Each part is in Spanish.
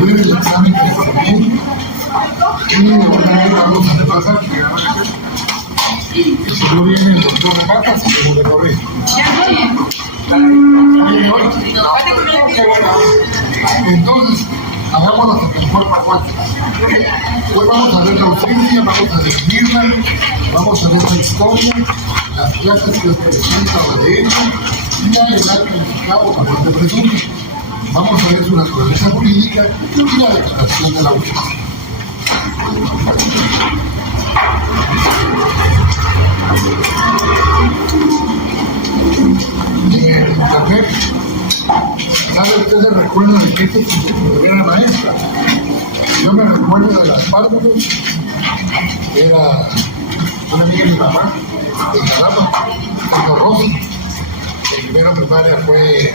resolver el examen correspondiente y de una vez vamos a repasar que si no viene el doctor de patas, seguimos de correr. Entonces, hagámoslo hasta que el cuerpo aguante. Hoy vamos a ver la ausencia, vamos a definirla, vamos a ver la historia, las clases que os presenta la de hecho y la legal calificado por muerte presunta. Vamos a ver su naturaleza jurídica y la declaración de la ausencia. En internet, ¿sabe usted se recuerda de que esta es su primera maestra? Yo me recuerdo de las párvulos, era una amiga de mi mamá, de Jalapa, Pedro Rossi. En primera primaria fue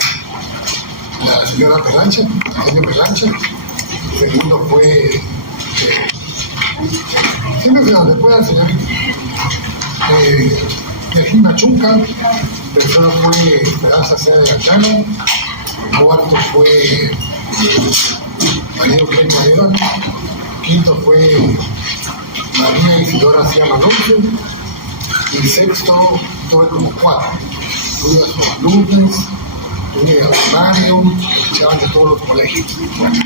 la señora Pelancha, señor Pelancha. El segundo fue, siempre se donde pueda, señor Regina Chunca. Tercero fue Esperanza Sea de Gachano. Cuarto fue María Eugenia Herrera. Quinto fue María Isidora Ciama Alonso. Y sexto, tuve como 4. Tuve a sus alumnos, tuve a primario, echaban de todos los colegios. Bueno.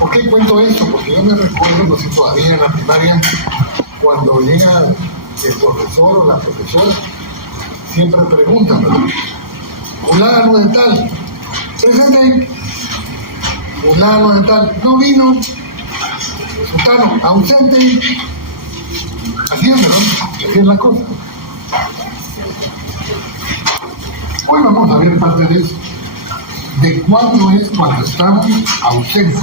¿Por qué cuento esto? Porque yo me recuerdo, no sé, todavía en la primaria, cuando llega el profesor o la profesora, siempre preguntan, ¿verdad? Fulano de tal, presente. Fulano de tal, no vino. Sultano, ausente. Así es, ¿verdad? Así es la cosa. Hoy vamos a ver parte de eso. De cuándo es cuando estamos ausentes.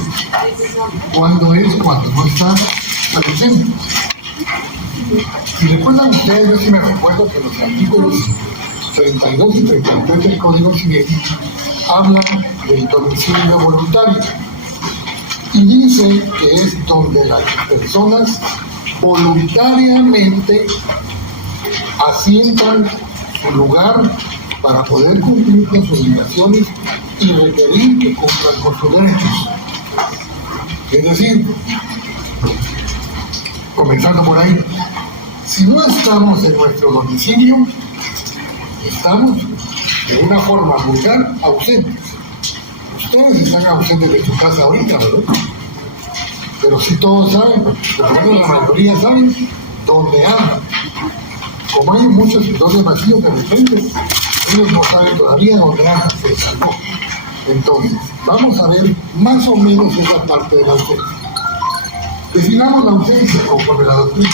Cuándo es cuando no estamos presentes. Y recuerdan ustedes, yo sí me recuerdo que los artículos 32 y 33 del Código Civil hablan del domicilio voluntario. Y dice que es donde las personas voluntariamente asientan su lugar para poder cumplir con sus obligaciones y requerir que cumplan con sus derechos. Es decir, comenzando por ahí, si no estamos en nuestro domicilio, estamos de una forma vulgar ausentes. Ustedes están ausentes de su casa ahorita, ¿verdad? Pero si todos saben, por lo menos la mayoría saben dónde andan. Como hay muchos sectores vacíos de repente, ellos no saben todavía dónde andan, se salvó. Entonces, vamos a ver más o menos esa parte de la ausencia. Definamos la ausencia conforme la doctrina.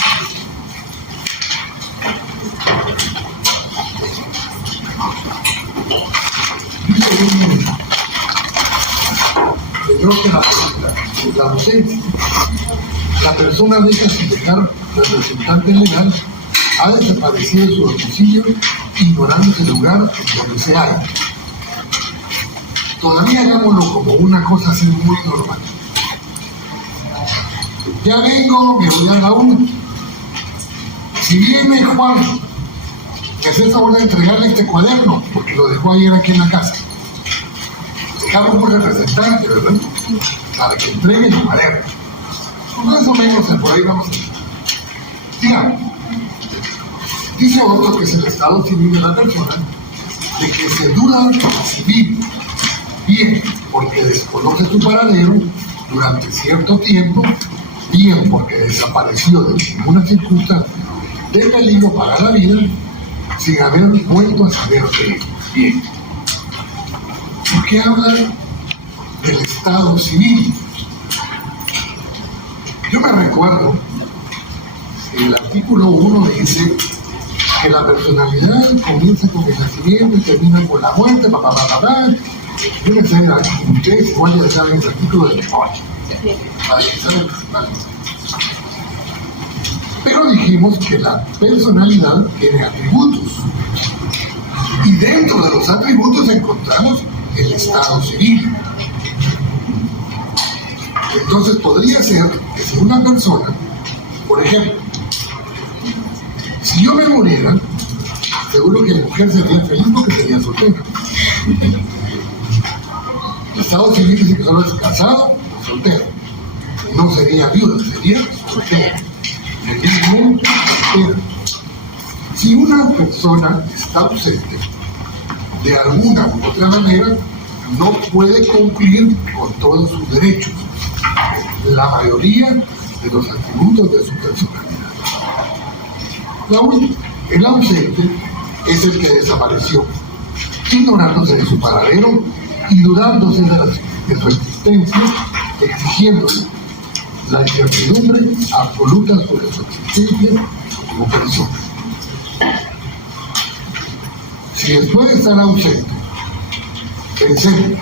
Dice un señor que la ausencia, la persona deja sin dejar representante legal, ha desaparecido de su domicilio, ignorando el lugar donde se halla. Todavía hagámoslo como una cosa así muy normal. Ya vengo, me voy a la 1. Si viene Juan, que hace el favor de entregarle este cuaderno, porque lo dejó ayer aquí en la casa. Dejamos un representante, ¿verdad? Para que entregue el cuaderno. Más o menos por ahí vamos a ver. Digamos, dice otro que es el estado civil de la persona, de que se duda civil, bien porque desconoce su paradero durante cierto tiempo, bien porque desapareció de ninguna circunstancia de peligro para la vida, sin haber vuelto a saber de él. Bien. ¿Por qué habla del estado civil? Yo me recuerdo, el artículo 1 dice que la personalidad comienza con el nacimiento y termina con la muerte, Yo me sé, ustedes igual ya saben el artículo de memoria. Vale. Pero dijimos que la personalidad tiene atributos. Y dentro de los atributos encontramos el estado civil. Entonces podría ser que si una persona, por ejemplo, si yo me muriera, seguro que la mujer sería feliz porque sería soltera. Estado civil dice que solo es casado o soltero. No sería viuda, sería soltero. Sería muy soltero. Si una persona está ausente, de alguna u otra manera, no puede cumplir con todos sus derechos, la mayoría de los atributos de su personalidad. El ausente es el que desapareció, ignorándose de su paradero y dudándose de su existencia, exigiéndole la incertidumbre absoluta sobre su existencia como persona. Si después de estar ausente, pensemos,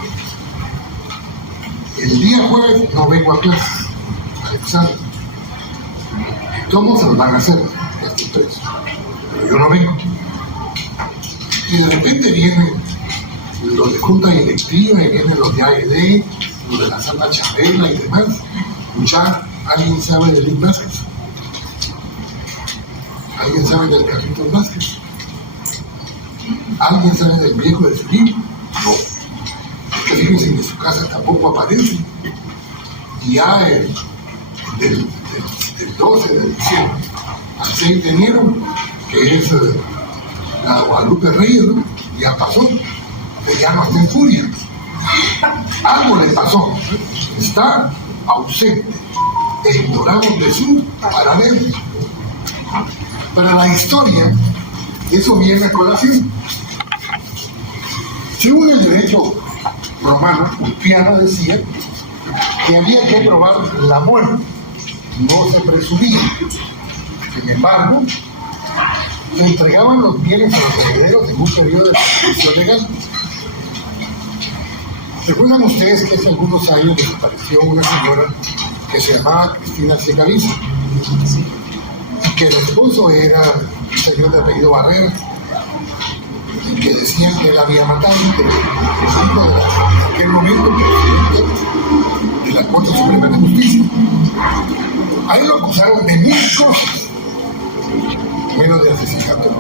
el día jueves no vengo a clases, al examen, todos se lo van a hacer, estos tres, pero yo no vengo. Y de repente vienen los de junta directiva, y vienen los de AED, los de la Santa Chabela y demás. Ya alguien sabe de Luis Vázquez, alguien sabe del Carlitos Vázquez, alguien sabe del viejo de su libro. No, es que fíjense que su casa tampoco aparece. Y ya del 12 de diciembre al 6 de enero, que es la Guadalupe Reyes, ¿no? Ya pasó, que ya no está en furia. Algo le pasó, está ausente e ignoramos de su paradero. Para la historia, eso viene a colación. Según el derecho romano, Ulpiano decía que había que probar la muerte, no se presumía. Sin embargo, se entregaban los bienes a los herederos en un periodo de prescripción legal. ¿Recuerdan ustedes que hace algunos años desapareció una señora que se llamaba Cristina Secaviza? Y que el esposo era un señor de apellido Barrera, y que decían que él había matado, que el hijo de aquel momento presidente de la Corte Suprema de Justicia. Ahí lo acusaron de 1000 cosas, menos de asesinato.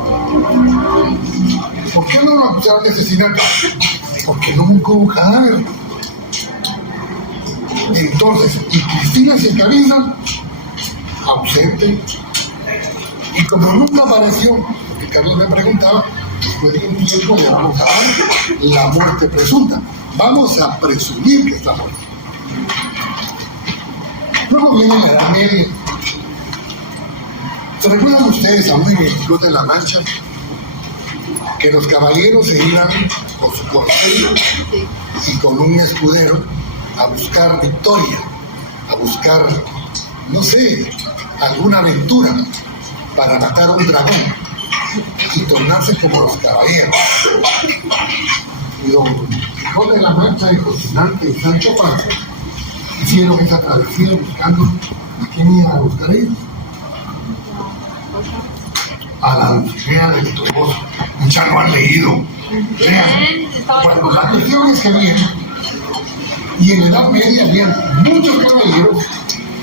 ¿Por qué no lo acusaron de asesinato? Porque no buscó un cadáver. Entonces, y Cristina Secaviza, ausente, y como nunca apareció, porque Carlos me preguntaba, después de un tiempo le vamos a dar la muerte presunta. Vamos a presumir que está muerta. Luego viene la Edad Media. ¿Se recuerdan ustedes aún en el Club de la Mancha que los caballeros se iban con su corcel y con un escudero a buscar victoria, a buscar, no sé, alguna aventura para matar un dragón y tornarse como los caballeros? Y don Quijote de la Mancha y Rocinante y Sancho Panza hicieron esa travesía buscando a quién iban a buscar ellos. A la Dulcinea del Toboso. Ya lo han leído. Vean. Bueno, la cuestión es que había, y en la Edad Media había muchos caballeros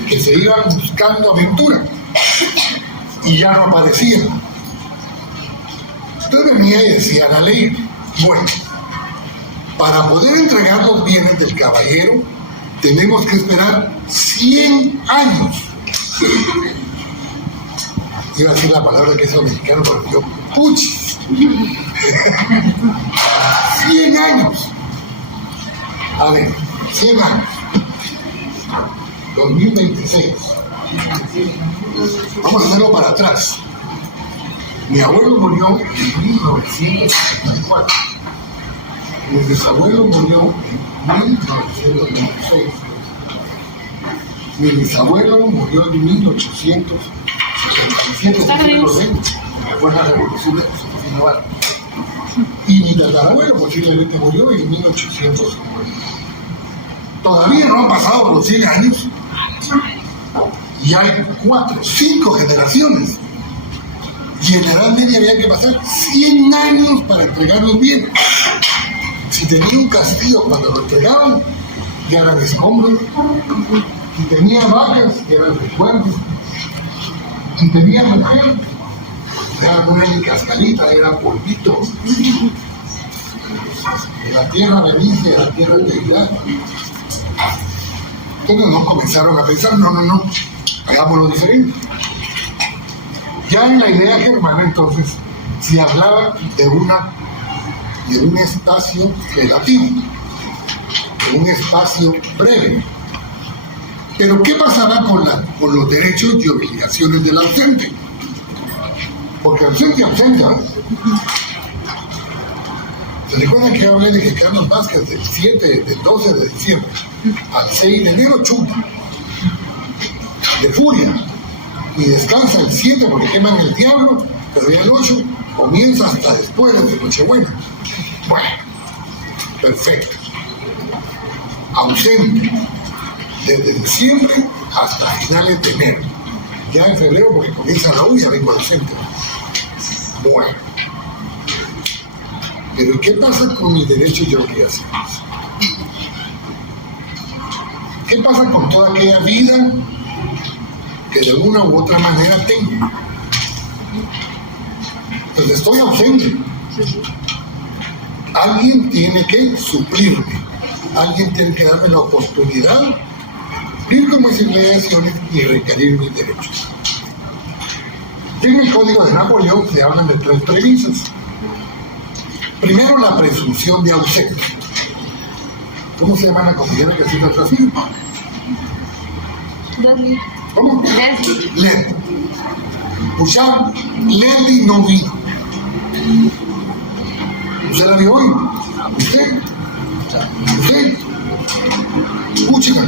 que se iban buscando aventura y ya no aparecían. Entonces venía y decía la ley: bueno, para poder entregar los bienes del caballero tenemos que esperar 100 años. Iba a decir la palabra que es mexicano, pero yo, puchis. 100 años. A ver, 100 años. 2026. Vamos a hacerlo para atrás. Mi abuelo murió en 1964. Mi bisabuelo murió en 1926. Mi bisabuelo murió en 1877. Fue la revolución de José Navarro. Y mi tatarabuelo posiblemente murió en 1850. Todavía no han pasado los 100 años y hay 4, 5 generaciones. Y en la Edad Media había que pasar 100 años para entregar los bienes. Si tenía un castillo cuando lo entregaban, ya eran escombros. Si tenía vacas, ya eran recuerdos. Si tenía mujer, era una cascarita, era polvito. De la tierra veniste, de la tierra te irás. Entonces no comenzaron a pensar, no, hagámoslo diferente. Ya en la idea germana, entonces, se hablaba de un espacio relativo, de un espacio breve. Pero ¿qué pasaba con los derechos y obligaciones del ausente? Porque ausente, ¿eh? ¿Se recuerdan que hablé de que Carlos Vázquez del 12 de diciembre al 6 de enero chuta de furia y descansa el 7 porque queman el diablo, pero ya el 8 comienza hasta después de Nochebuena? Bueno, perfecto. Ausente desde diciembre hasta finales de enero. Ya en febrero, porque comienza la U, ya vengo ausente. Bueno. Pero ¿qué pasa con mis derechos y obligaciones? ¿Qué pasa con toda aquella vida que de una u otra manera tengo? Entonces estoy ausente. Alguien tiene que suplirme. Alguien tiene que darme la oportunidad de cumplir con mis obligaciones y requerir mis derechos. En el Código de Napoleón se hablan de 3 premisas. Primero, la presunción de ausencia. ¿Cómo se llama la compañera que cita atrás? Leslie. ¿Cómo? Leslie. Escuchar, Leslie no vino. ¿Usted la vio hoy? ¿Usted? Escúchela.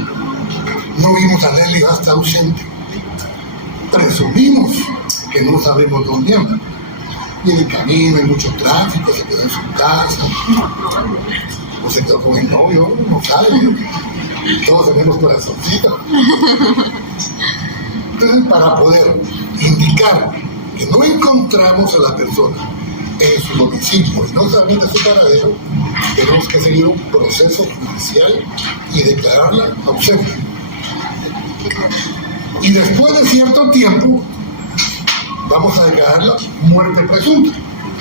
No vimos a Leslie, va a estar ausente. Presumimos que no sabemos dónde anda. Viene en camino, hay mucho tráfico, se quedó en su casa, o se quedó con el novio, no sabe. Todos tenemos corazoncito. Entonces, para poder indicar que no encontramos a la persona en su domicilio y no sabemos de su paradero, tenemos que seguir un proceso judicial y declararla ausente. Y después de cierto tiempo, vamos a declararla muerte presunta.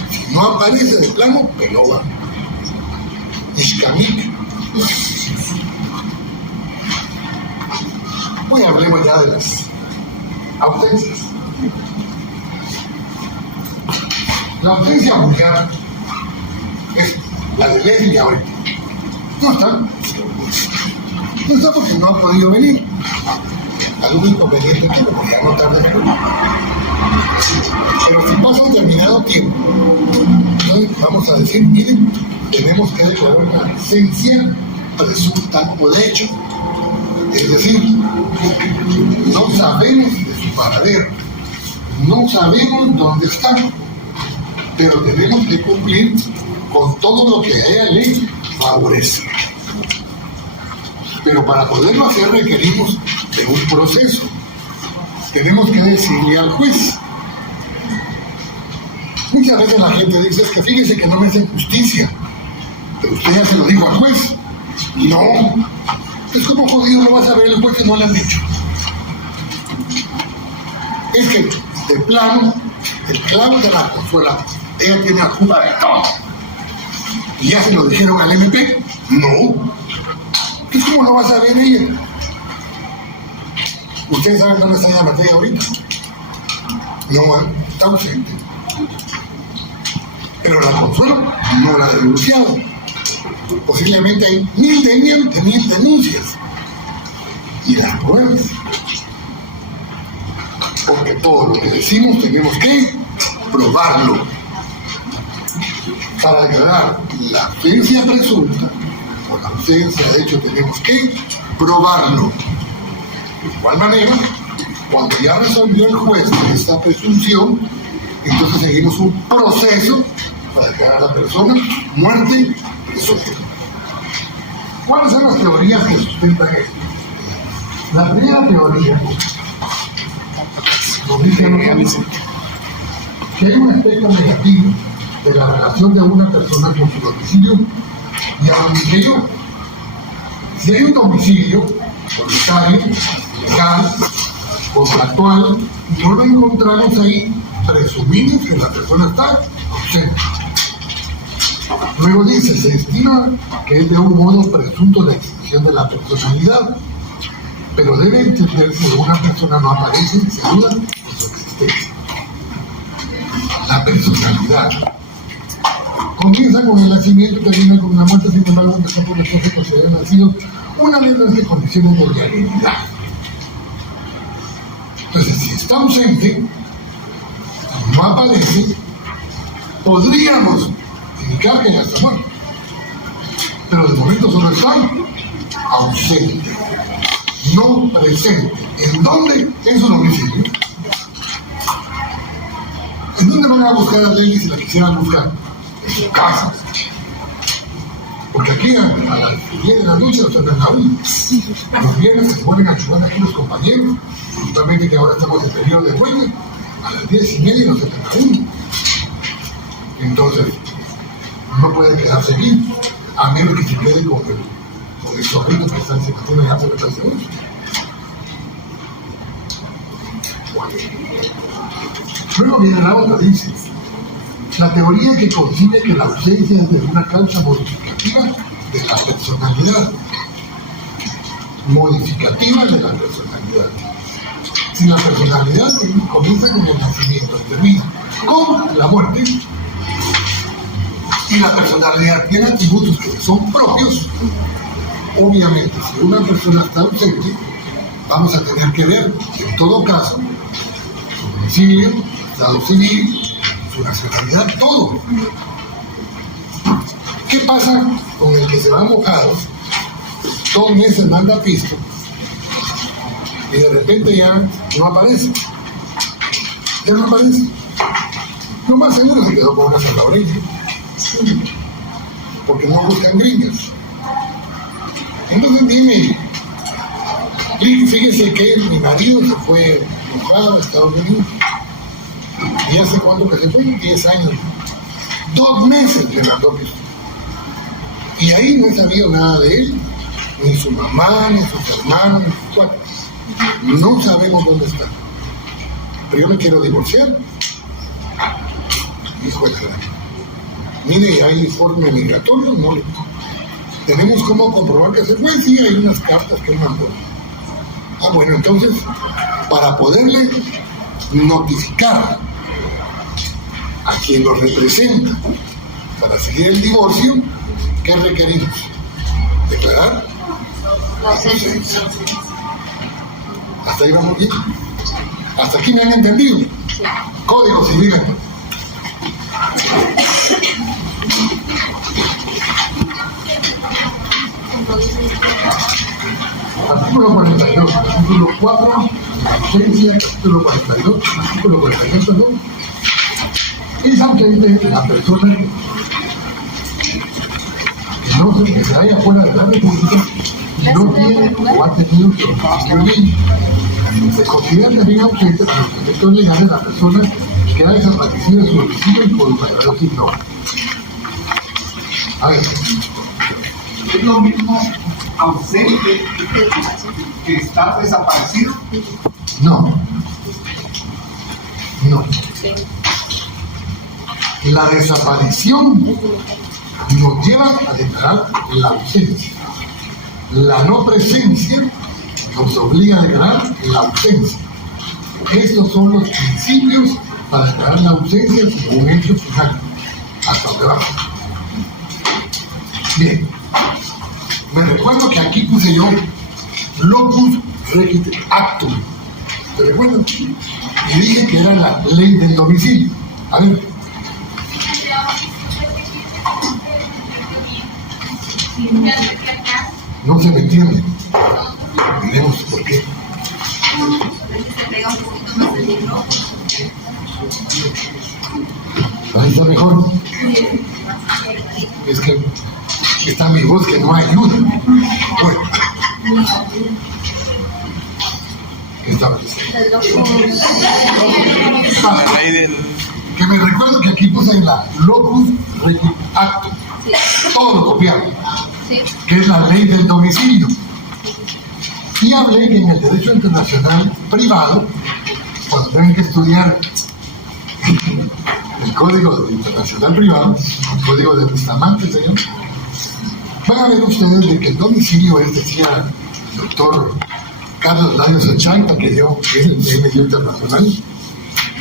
Si no aparece de plano, que no va. Ishkamik. Hoy hablemos ya de las ausencias. La ausencia vulgar es la de Leslie ahorita. No está. No está porque no ha podido venir. Algún inconveniente que como ya no tarde en venir. Pero si pasa un determinado tiempo, entonces vamos a decir, miren, tenemos que declarar una ausencia presunta o de hecho. Es decir, no sabemos de su paradero, no sabemos dónde está, pero tenemos que cumplir con todo lo que a ella le favorece. Pero para poderlo hacer requerimos de un proceso. Tenemos que decirle al juez. Muchas veces la gente dice, es que fíjese que no me hacen justicia, pero usted ya se lo dijo al juez. No, es como jodido lo va a saber el juez que no le han dicho. Es que de plano, el clavo de la Consuela, ella tiene la culpa de todo. ¿Y ya se lo dijeron al MP? No. ¿Qué cómo lo va a saber ella? ¿Ustedes saben dónde está ella Mateo ahorita? No, está ausente. Pero la Consuelo no la ha denunciado. Posiblemente hay 1000 denuncias. Y las pruebas. Porque todo lo que decimos tenemos que probarlo. Para declarar la ausencia presunta o la ausencia de hecho tenemos que probarlo. De igual manera, cuando ya resolvió el juez esta presunción, entonces seguimos un proceso para declarar a la persona muerte presunta. ¿Cuáles son las teorías que sustentan esto? La primera teoría nos dice que hay un aspecto negativo de la relación de una persona con su domicilio y a domicilio. Si hay un domicilio voluntario, legal, contractual, no lo encontramos ahí, presumimos que la persona está ausente. Luego dice, se estima que es de un modo presunto la extinción de la personalidad, pero debe entenderse que una persona no aparece y se duda de su existencia. La personalidad comienza con el nacimiento, termina con la muerte, sin embargo, empezó por los sujetos que habían nacido una de las condiciones de realidad. Entonces, si está ausente, no aparece, podríamos indicar que ya está muerto, pero de momento solo está ausente, no presente. ¿En dónde? En su domicilio. ¿En dónde van a buscar a Lely si la quisieran buscar? En su casa. Porque aquí a las 10 de la noche no están en la vida. Los viernes se vuelven a ayudar aquí los compañeros, justamente que ahora estamos en periodo de huelga, a las 10:30 no se están en la. Entonces, no puede quedarse aquí, a menos que se quede con el zorrito que está en situación allá por detrás de uno. Luego viene la otra, dice, la teoría que concibe que la ausencia es de una causa modificativa de la personalidad. Modificativa de la personalidad. Si la personalidad comienza con el nacimiento y termina con la muerte, y la personalidad tiene atributos que son propios, obviamente, si una persona está ausente, vamos a tener que ver, en todo caso, su domicilio, su estado civil, su nacionalidad, todo. ¿Qué pasa con el que se va mojado, 2 meses manda pisto, y de repente ya no aparece? Ya no aparece. Lo más seguro se quedó con una salvadoreña. Porque no buscan gringas. Entonces dime, fíjese que mi marido se fue mojado a Estados Unidos. ¿Y hace cuánto que se fue? 10 años. 2 meses le mandó pisto. Y ahí no he sabido nada de él, ni su mamá, ni sus hermanos, ni sus cuates. No sabemos dónde está. Pero yo me quiero divorciar. Hijo de la gran. Mire, hay informe migratorio, no. Tenemos cómo comprobar que se fue. Sí, hay unas cartas que él mandó. Ah, bueno, entonces, para poderle notificar a quien lo representa para seguir el divorcio, ¿qué requerimos? Declarar la ausencia. Hasta ahí vamos bien. Hasta aquí me han entendido. Sí. Código civil. Artículo 42, artículo 4, ausencia, artículo 42, artículo 42, perdón. Es ausente la persona que no se halla fuera de la República y no tiene o ha tenido su domicilio. Se considera también ausente para los efectos legales la persona que ha desaparecido de su domicilio y por un verdadero signo. A ver. ¿Es lo mismo ausente que estar desaparecido? No. No. La desaparición nos lleva a declarar la ausencia. La no presencia nos obliga a declarar la ausencia. Estos son los principios para declarar la ausencia como un hecho final. Hasta donde vamos. Bien. Me recuerdo que aquí puse yo locus regit actum. ¿Te recuerdan? Y dije que era la ley del domicilio. A ver. No se me entiende. Miremos por qué. Ahí está mejor. Es que está mi voz que no ayuda. Bueno. ¿Qué estaba diciendo? Que me recuerdo que aquí puse la locus regit actum. Todo lo copiado. Que es la ley del domicilio. Y hablé que en el derecho internacional privado, cuando tienen que estudiar el Código Internacional Privado, el Código de Bustamante, señor, van a ver ustedes de que el domicilio es, decía el doctor Carlos Larios Echaita, que es el medio internacional,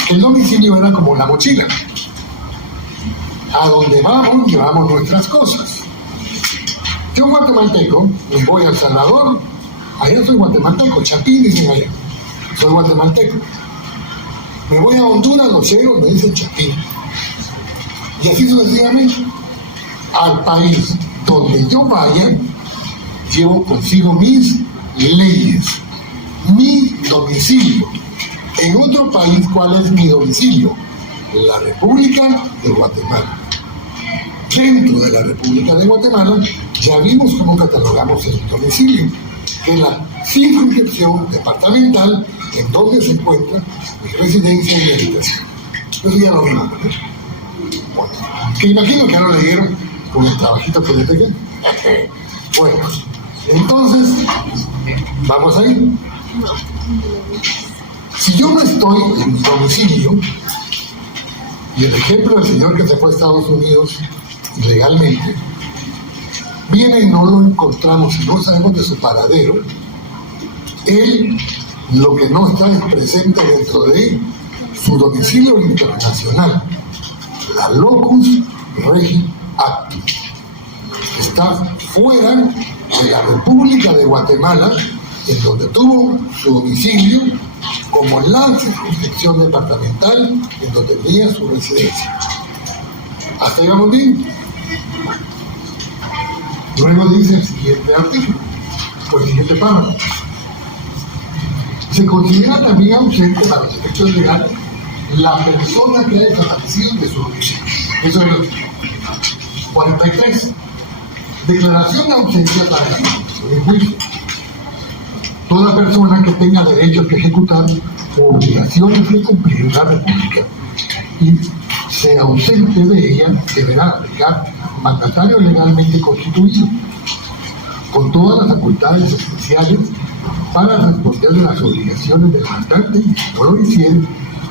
que el domicilio era como la mochila. A donde vamos, llevamos nuestras cosas. Yo, guatemalteco, me voy a El Salvador, allá soy guatemalteco, Chapín dicen allá, soy guatemalteco. Me voy a Honduras, los ciegos me dicen Chapín. Y así sucesivamente. Al país donde yo vaya, llevo consigo mis leyes, mi domicilio. En otro país, ¿cuál es mi domicilio? La República de Guatemala. Dentro de la República de Guatemala, ya vimos cómo catalogamos el domicilio, que es la circunscripción departamental en donde se encuentra mi residencia y mi habitación. Eso ya lo vimos, ¿verdad? Bueno, que imagino que no lo leyeron con el trabajito que les dejé. Bueno, entonces, vamos ahí. Si yo no estoy en mi domicilio, y el ejemplo del señor que se fue a Estados Unidos ilegalmente, viene y no lo encontramos y no sabemos de su paradero, él lo que no está es presente dentro de su domicilio internacional, la locus regi actus. Está fuera de la República de Guatemala, en donde tuvo su domicilio, como la circunscripción departamental en donde tenía su residencia. ¿Hasta ahí vamos bien? Luego dice el siguiente artículo, o el siguiente párrafo. Se considera también ausente para los efectos legales la persona que haya desaparecido de su domicilio. Eso es el 43. Declaración de ausencia para la ejecución en juicio. Toda persona que tenga derechos que ejecutar o obligaciones que cumplir en la República y sea ausente de ella deberá aplicar mandatario legalmente constituido, con todas las facultades especiales para responder las obligaciones del mandante, y si no lo hiciere,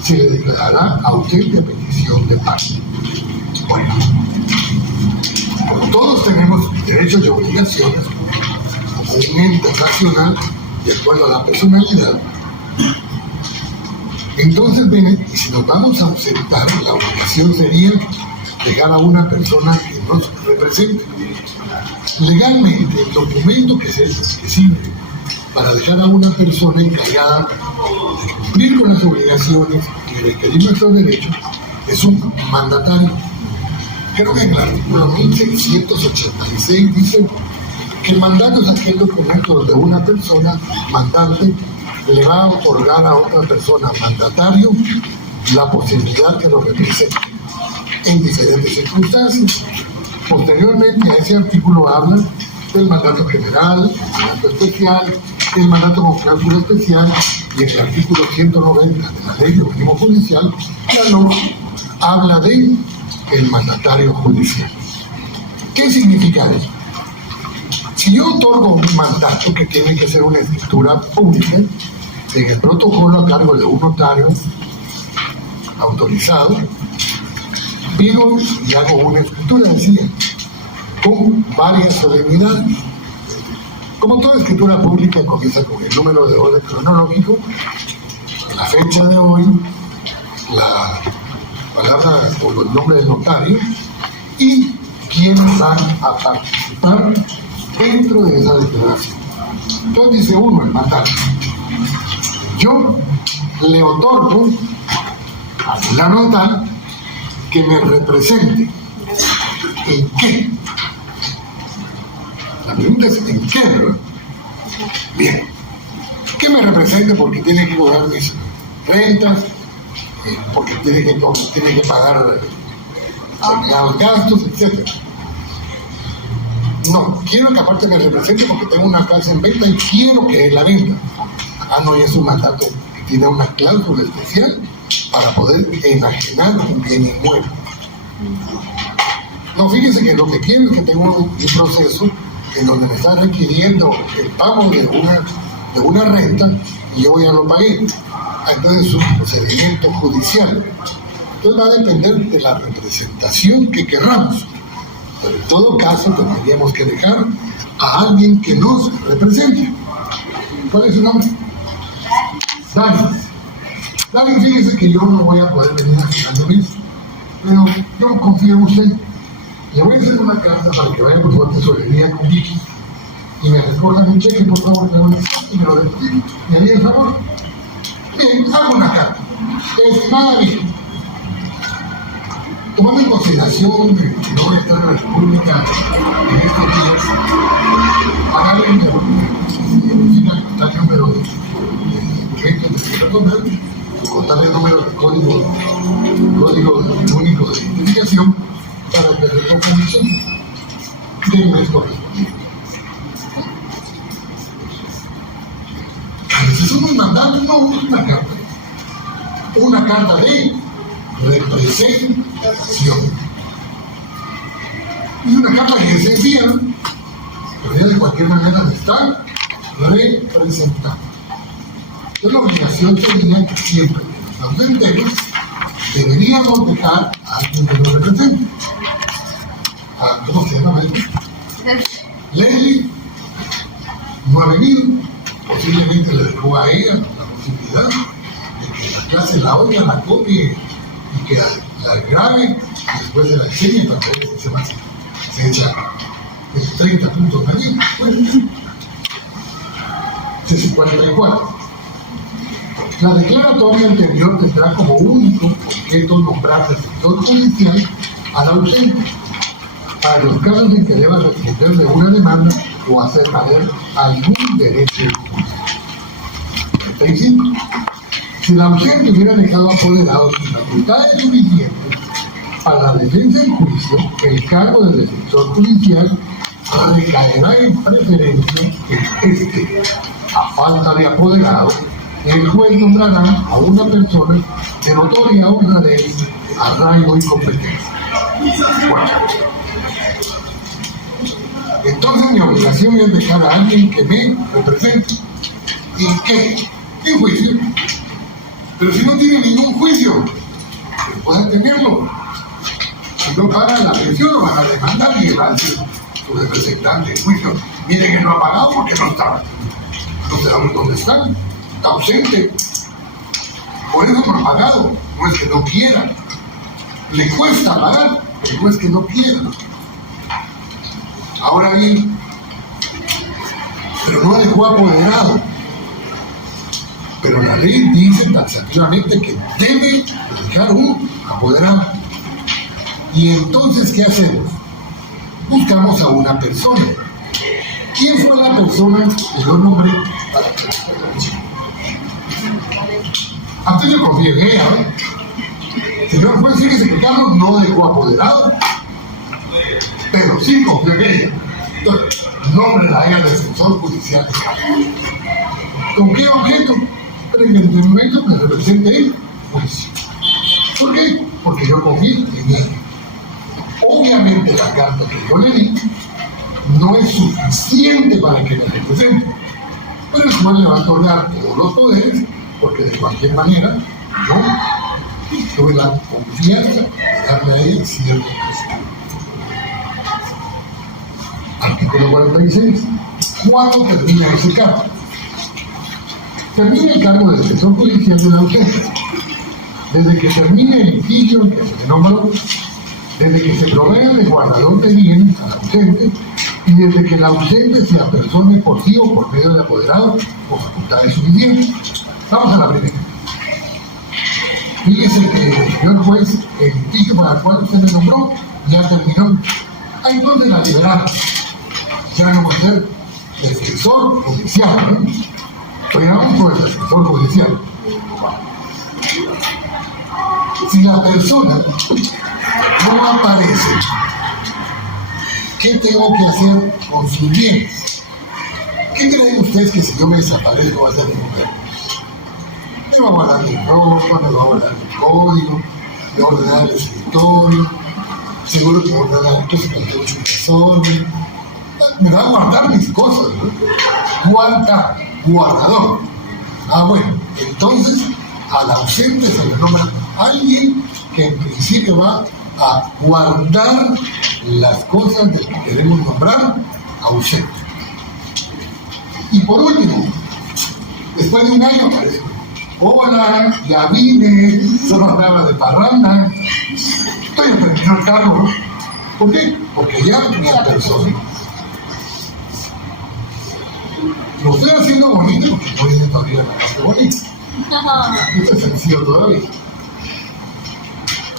se le declarará ausente a petición de parte. Bueno, como todos tenemos derechos y obligaciones, como un ente nacional, de acuerdo a la personalidad, entonces ven, y si nos vamos a ausentar, la obligación sería dejar a una persona que nos represente. Legalmente, el documento que sirve para dejar a una persona encargada de cumplir con las obligaciones y requerir nuestros derechos es un mandatario. Creo que en el artículo 1686 dice que el mandato es aquel documento donde una persona mandante le va a otorgar a otra persona mandatario la posibilidad que lo represente en diferentes circunstancias. Posteriormente a ese artículo habla del mandato general, el mandato especial, el mandato con cláusula especial, y en el artículo 190 de la Ley de Organismo Judicial, la norma habla de el mandatario judicial. ¿Qué significa eso? Si yo otorgo un mandato que tiene que ser una escritura pública, en el protocolo a cargo de un notario autorizado, pido y hago una escritura, decía, con varias solemnidades. Como toda escritura pública comienza con el número de orden cronológico, la fecha de hoy, la palabra o el nombre del notario y quiénes van a participar dentro de esa declaración. Entonces dice uno, el mandato. Yo le otorgo a fulano tal que me represente. ¿En qué? La pregunta es ¿en qué? ¿Verdad? Bien. Que me represente porque tiene que cobrar mis rentas, porque tiene que pagar los gastos, etc. No, quiero que aparte me represente porque tengo una casa en venta y quiero que él la venda. No, ya es un mandato que tiene una cláusula especial para poder enajenar un bien inmueble. No, fíjense que lo que quiero es que tengo un proceso en donde me está requiriendo el pago de una renta y yo ya lo pagué. Entonces es un procedimiento judicial. Entonces va a depender de la representación que querramos. Pero en todo caso tendríamos que dejar a alguien que nos represente. ¿Cuál es su nombre? Dani. Dani, fíjese que yo no voy a poder venir a final de mes, pero yo confío en usted. Le voy a hacer una carta para que vaya por favor tesorería con Vicky y me recojan un cheque, por favor, y me lo depositen. ¿Me haría el favor? Bien, hago una carta. Estimada Vicky, tomando en consideración que no voy a estar en la República en estos días, pagarle el número de documentos de documento, contarle el número de código único de identificación para que recoja un cheque del mes correspondiente. Necesitamos mandar una carta de representación. Es una carta que es sencilla, pero de cualquier manera me está representando. Entonces la obligación sería que siempre que nos ausentemos deberíamos dejar a alguien que nos represente. ¿Cómo se llama? Leslie, 9,000, posiblemente le dejó a ella la posibilidad de que la clase la oiga, la copie y que la grabe y después se la enseñe para ver si se echa 30 puntos también. Pues, 44. La declaratoria anterior tendrá como único objeto nombrar del sector judicial al ausente para los casos en que deba responder de una demanda o hacer valer algún derecho judicial. 35. Si el ausente hubiera dejado apoderado sin facultades suficientes para la defensa en juicio, el cargo del defensor judicial recaerá en preferencia en este. A falta de apoderado, el juez nombrará a una persona de notoria honradez, arraigo y competencia. Bueno, entonces mi obligación es dejar a alguien que me represente. ¿Y qué? ¿Qué juicio? Pero si no tiene ningún juicio, pueden tenerlo. Si no pagan la pensión, lo van a demandar y llevarse su representante en juicio. Miren que no ha pagado porque no está. No sabemos dónde están. Está ausente. Por eso no ha pagado. No es que no quiera. Le cuesta pagar, pero no es que no quiera. Ahora bien, pero no dejó apoderado. Pero la ley dice taxativamente que debe dejar un apoderado. Y entonces, ¿qué hacemos? Buscamos a una persona. ¿Quién fue la persona que yo nombré para que antes yo confié en ella, ¿eh? Señor juez, fíjese que Carlos no dejó apoderado, pero sí confió en ella. Entonces, nómbrela a ella defensor judicial de Carlos. ¿Con qué objeto? Pero en el momento me represente él, juicio. ¿Por qué? Porque yo confío en ella. Obviamente la carta que yo le di no es suficiente para que me represente, pero el cual le va a otorgar todos los poderes, porque de cualquier manera yo tuve la confianza de darle a ella cierto precio. Artículo 46. ¿Cuándo termina ese cargo? Termina el cargo de defensor judicial de la ausente desde que termine el litigio en que se le nombró, desde que se provea de guardador de bienes al ausente y desde que el ausente se apersone por sí o por medio de apoderado con facultades suficientes. Vamos a la primera. Fíjese que señor juez, el litigio para el cual usted me nombró ya terminó. Entonces la liberaron. Ya no va a ser defensor judicial, ¿eh? Oigamos por el defensor judicial. Si la persona no aparece, ¿qué tengo que hacer con sus bienes? ¿Qué creen ustedes que si yo me desaparezco va a hacer mi mujer? Me va a guardar mi ropa, me va a guardar mi código, me va a ordenar el escritorio, seguro que me va a ordenar que se plantea un desorden, me va a guardar mis cosas, ¿no? Guardador. Bueno, entonces al ausente se le nombra alguien que en principio va a guardar las cosas del que queremos nombrar ausente. Y por último, después de un año aparece: hola, ya vine, solo hablaba de parranda, estoy aprendiendo el carro, ¿no? ¿Por qué? Porque ya me apersoné. Lo estoy haciendo bonito porque estoy viendo todavía la parte bonita. Esto es sencillo todavía.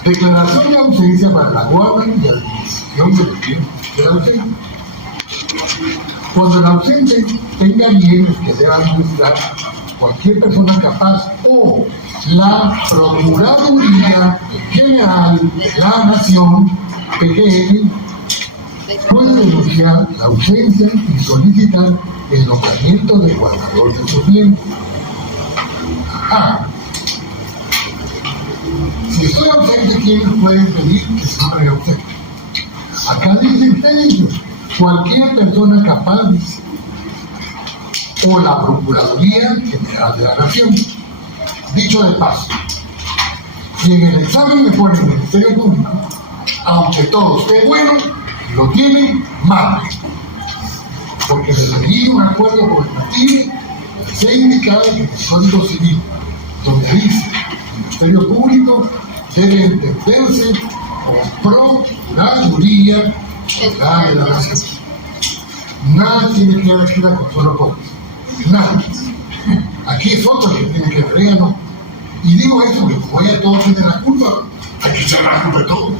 Declaración de ausencia para la guarda y administración de los bienes del ausente. Cuando el ausente tenga bienes que deba administrar, cualquier persona capaz o la Procuraduría General de la Nación, PGN, puede denunciar la ausencia y solicitar el nombramiento del guardador de sus bienes. Si estoy ausente, ¿quiénes pueden pedir que se nombre ausente? Acá dice cualquier persona capaz o la Procuraduría General de la Nación. Dicho de paso, si en el examen me ponen el Ministerio Público, aunque todo esté bueno, lo tienen mal. Porque se leí un acuerdo colectivo, se indicaba en el Código Civil, donde dice: el Ministerio Público debe entenderse como Procuraduría General de la Nación. Nada tiene que ver con solo cosas. Nada. Aquí es otro que tiene que ver, ella no. Y digo esto porque como ella todos tienen la culpa, hay que echar la culpa de todo.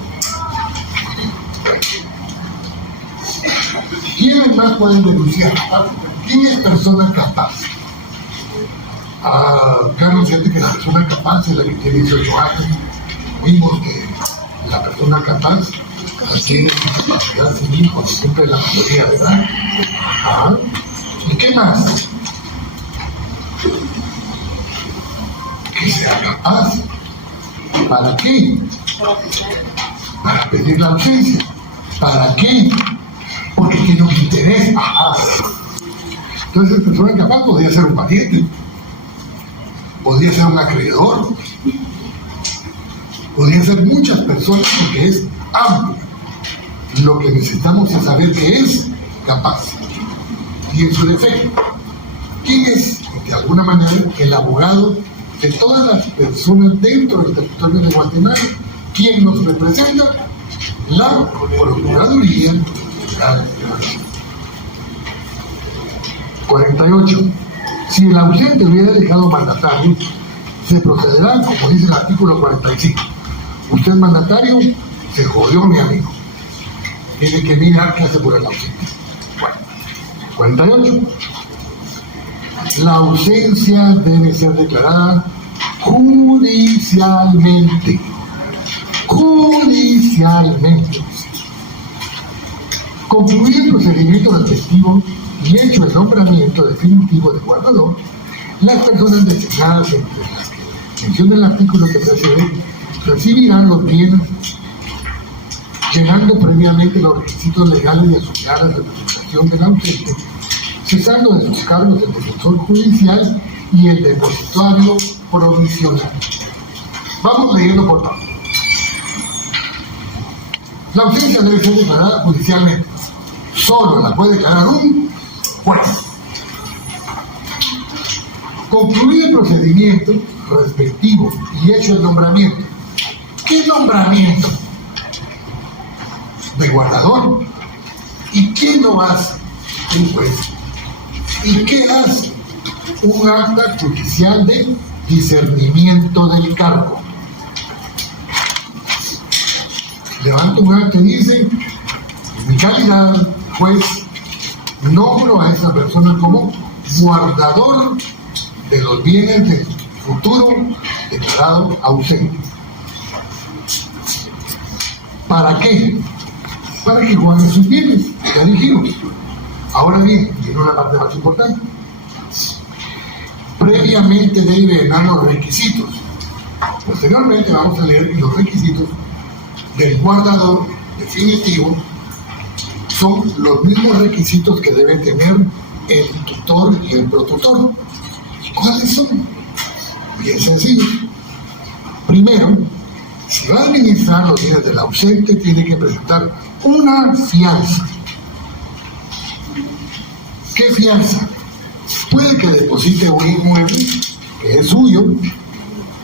¿Quiénes más pueden denunciar? ¿Quién es persona capaz? Carlos siente que la persona capaz es la que tiene 18 años. Vimos que la persona capaz tiene capacidad civil por siempre la mayoría, ¿verdad? ¿Y qué más? Que sea capaz. ¿Para qué? Para pedir la ausencia. ¿Para qué? Porque tiene un interés. Entonces, persona capaz podría ser un pariente, podría ser un acreedor, podría ser muchas personas, porque es amplio. Lo que necesitamos es saber que es capaz. Y en su defecto, ¿quién es, de alguna manera, el abogado de todas las personas dentro del territorio de Guatemala? ¿Quién nos representa? La Procuraduría General de la Nación. 48. Si el ausente hubiera dejado mandatario, se procederá, como dice el artículo 45. Usted es mandatario, se jodió, mi amigo. Tiene que mirar qué hace por el ausente. Bueno, 48. La ausencia debe ser declarada judicialmente. Judicialmente. Concluido el procedimiento respectivo y hecho el nombramiento definitivo del guardador, las personas designadas entre las que menciona el artículo que precede recibirán los bienes llenando previamente los requisitos legales de asumir la representación del ausente, cesando de sus cargos el defensor judicial y el depositario provisional. Vamos leyendo por favor. La ausencia debe ser declarada judicialmente. Solo la puede declarar un juez. Concluir el procedimiento respectivo y hecho el nombramiento. ¿Qué nombramiento? De guardador. ¿Y qué no hace un juez? ¿Y qué hace? Un acta judicial de discernimiento del cargo. Levanta un acta y dice: en mi calidad, juez, nombro a esa persona como guardador de los bienes del futuro declarado ausente. ¿Para qué? Para que guarde sus bienes, ya dijimos. Ahora bien, viene una parte más importante. Previamente debe llenar los requisitos. Posteriormente vamos a leer que los requisitos del guardador definitivo son los mismos requisitos que debe tener el tutor y el protutor. ¿Cuáles son? Bien sencillo. Primero, Si va a administrar los bienes del ausente, tiene que presentar una fianza. ¿Qué fianza? Puede que deposite un inmueble que es suyo,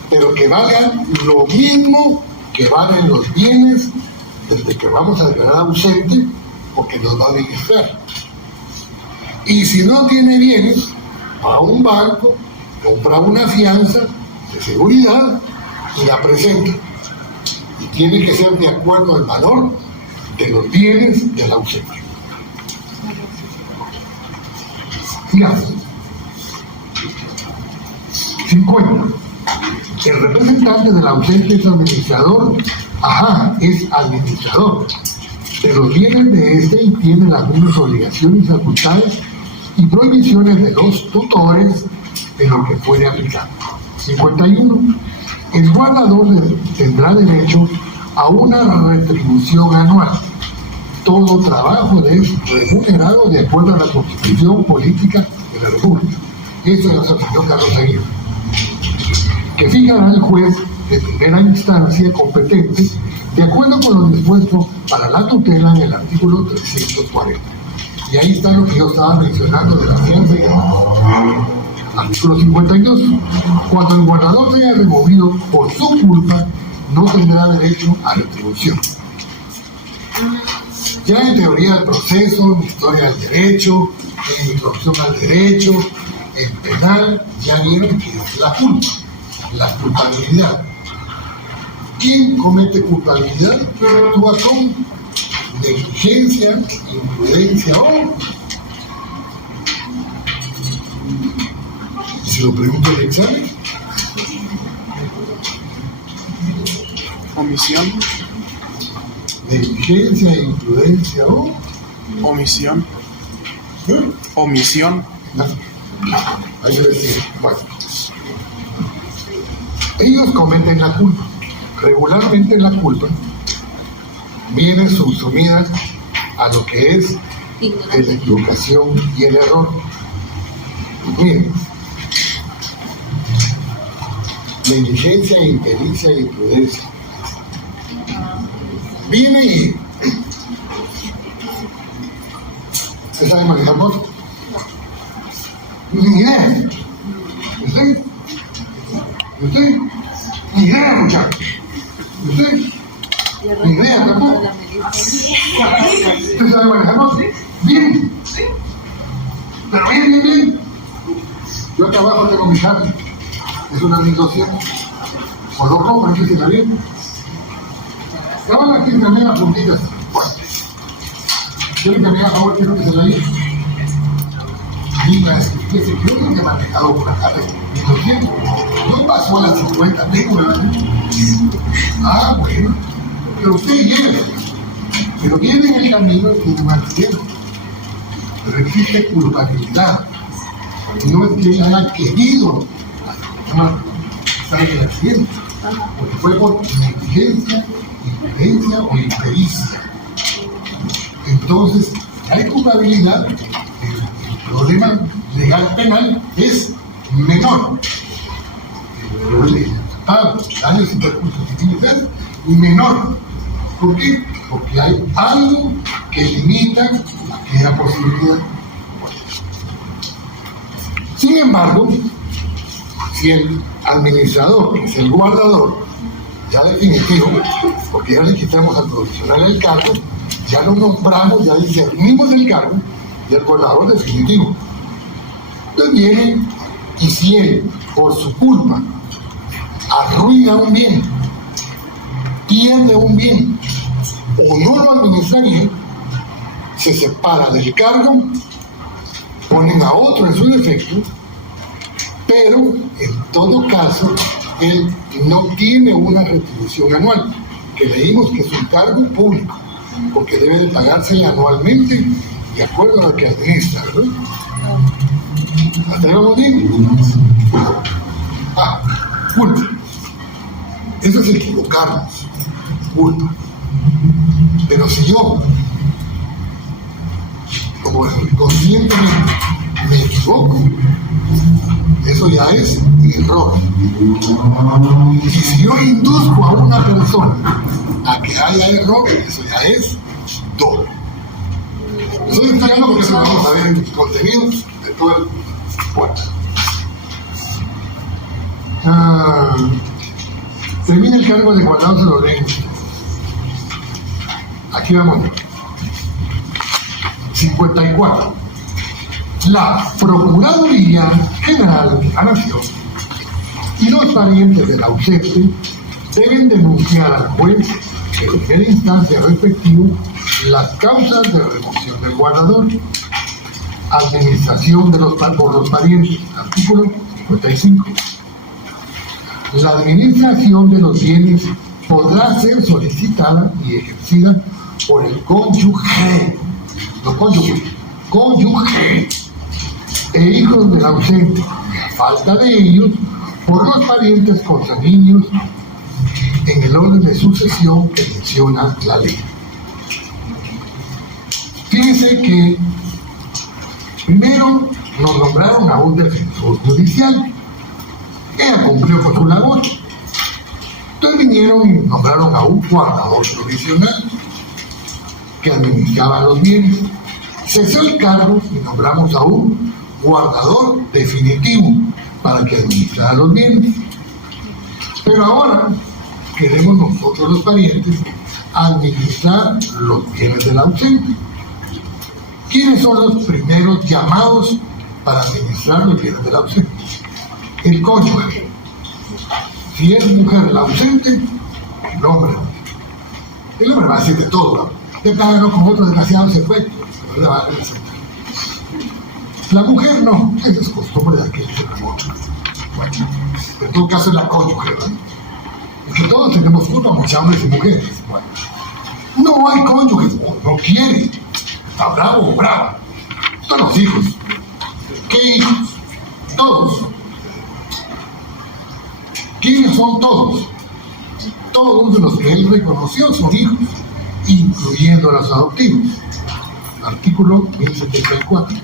pero que valga lo mismo que valen los bienes desde que vamos a declarar ausente, porque los va a administrar. Y si no tiene bienes, va a un banco, compra una fianza de seguridad y la presenta. Y tiene que ser de acuerdo al valor de los bienes del ausente. Sigamos. 50. El representante del ausente es administrador, es administrador de los bienes de este y tiene las mismas obligaciones, facultades y prohibiciones de los tutores de lo que puede aplicar. 51. El guardador tendrá derecho a una retribución anual. Todo trabajo es remunerado de acuerdo a la Constitución Política de la República. Esto ya se señor Carlos Aguirre, que fijará el juez de primera instancia competente de acuerdo con lo dispuesto para la tutela en el artículo 340. Y ahí está lo que yo estaba mencionando de la fianza. Artículo 52. Cuando el guardador sea removido por su culpa, no tendrá derecho a retribución. Ya en teoría del proceso, en historia del derecho, en introducción al derecho, en penal, ya vieron que es la culpa, la culpabilidad. ¿Quién comete culpabilidad? Actúa con negligencia, imprudencia o... ¿Y si lo pregunto en el examen? Omisión. Negligencia, imprudencia o... Omisión. Omisión. No. Ahí se decía. Bueno. Ellos cometen la culpa. Regularmente la culpa viene subsumida a lo que es la equivocación y el error. Miren, negligencia, impericia y imprudencia. Viene y... ¿Usted sabe manejar moto? Ni idea. ¿Usted? Ni idea, muchachos. ¿Usted? Ni idea tampoco. ¿Usted sabe manejar moto? Bien. Pero bien. Yo trabajo, tengo mi carro. Es una 1200. Color rojo, no sé si la bien. Trabajo aquí también las puntitas. Bueno. Quiero que me haga favor, quiero que se la lleve. Yo creo que he manejado por acá de 1200. No pasó a las 50, tengo, ¿verdad? Ah, bueno. Pero usted lleve. Pero viene en el camino y tiene más tiempo. Pero existe culpabilidad. No es que haya querido estar en el accidente, porque fue por negligencia, imprudencia o impericia. Entonces, hay culpabilidad. El problema legal penal es menor. El daños y perjuicios civiles es menor. ¿Por qué? Porque hay algo que limita aquella posibilidad. Sin embargo, si el administrador, si el guardador, ya definitivo, porque ya le quitamos al profesional el cargo, ya lo nombramos, ya discernimos el cargo, y el guardador definitivo. Entonces viene, y si él, por su culpa, arruina un bien, pierde un bien, o no lo administra bien, se separa del cargo, ponen a otro en su defecto, pero en todo caso, él no tiene una retribución anual, que leímos que es un cargo público, porque debe de pagársele anualmente de acuerdo a lo que administra, ¿verdad? ¿Hasta ahí vamos bien? Culpa. Eso es equivocarnos. Culpa. Pero si yo, como conscientemente, me equivoco, eso ya es error. Y si yo induzco a una persona a que haya error, eso ya es dolo. Estoy explicando porque eso lo vamos a ver en los contenidos de todo el puerto. Termina el cargo de guardado, se lo leen. Aquí vamos. 54. La Procuraduría General de la Nación y los parientes del ausente deben denunciar al juez de primera instancia respectivo las causas de remoción del guardador, administración de por los parientes, artículo 55. La administración de los bienes podrá ser solicitada y ejercida por el cónyuge, los cónyuge e hijos del ausente, a falta de ellos, por los parientes consanguíneos en el orden de sucesión que menciona la ley. Fíjense que primero nos nombraron a un defensor judicial. Ella cumplió con su labor. Entonces vinieron y nombraron a un guardador provisional que administraba los bienes. Cesó el cargo y nombramos a un guardador definitivo para que administrara los bienes. Pero ahora queremos nosotros los parientes administrar los bienes del ausente. ¿Quiénes son los primeros llamados para administrar los bienes del ausente? El cónyuge. Si es mujer la ausente, el hombre. El hombre va a decir de todo, ¿no? De cada con otro desgraciado se fue, pero le va a representar. La mujer no, esa es costumbre de aquel que remoto. Bueno, en todo caso es la cónyuge, ¿verdad? Es que todos tenemos culpa, muchos hombres y mujeres. Bueno, no hay cónyuges, no quiere. Está bravo o brava. Todos los hijos. ¿Qué hijos? Todos. ¿Quiénes son todos? Todos de los que él reconoció son hijos, incluyendo a los adoptivos. Artículo 1074.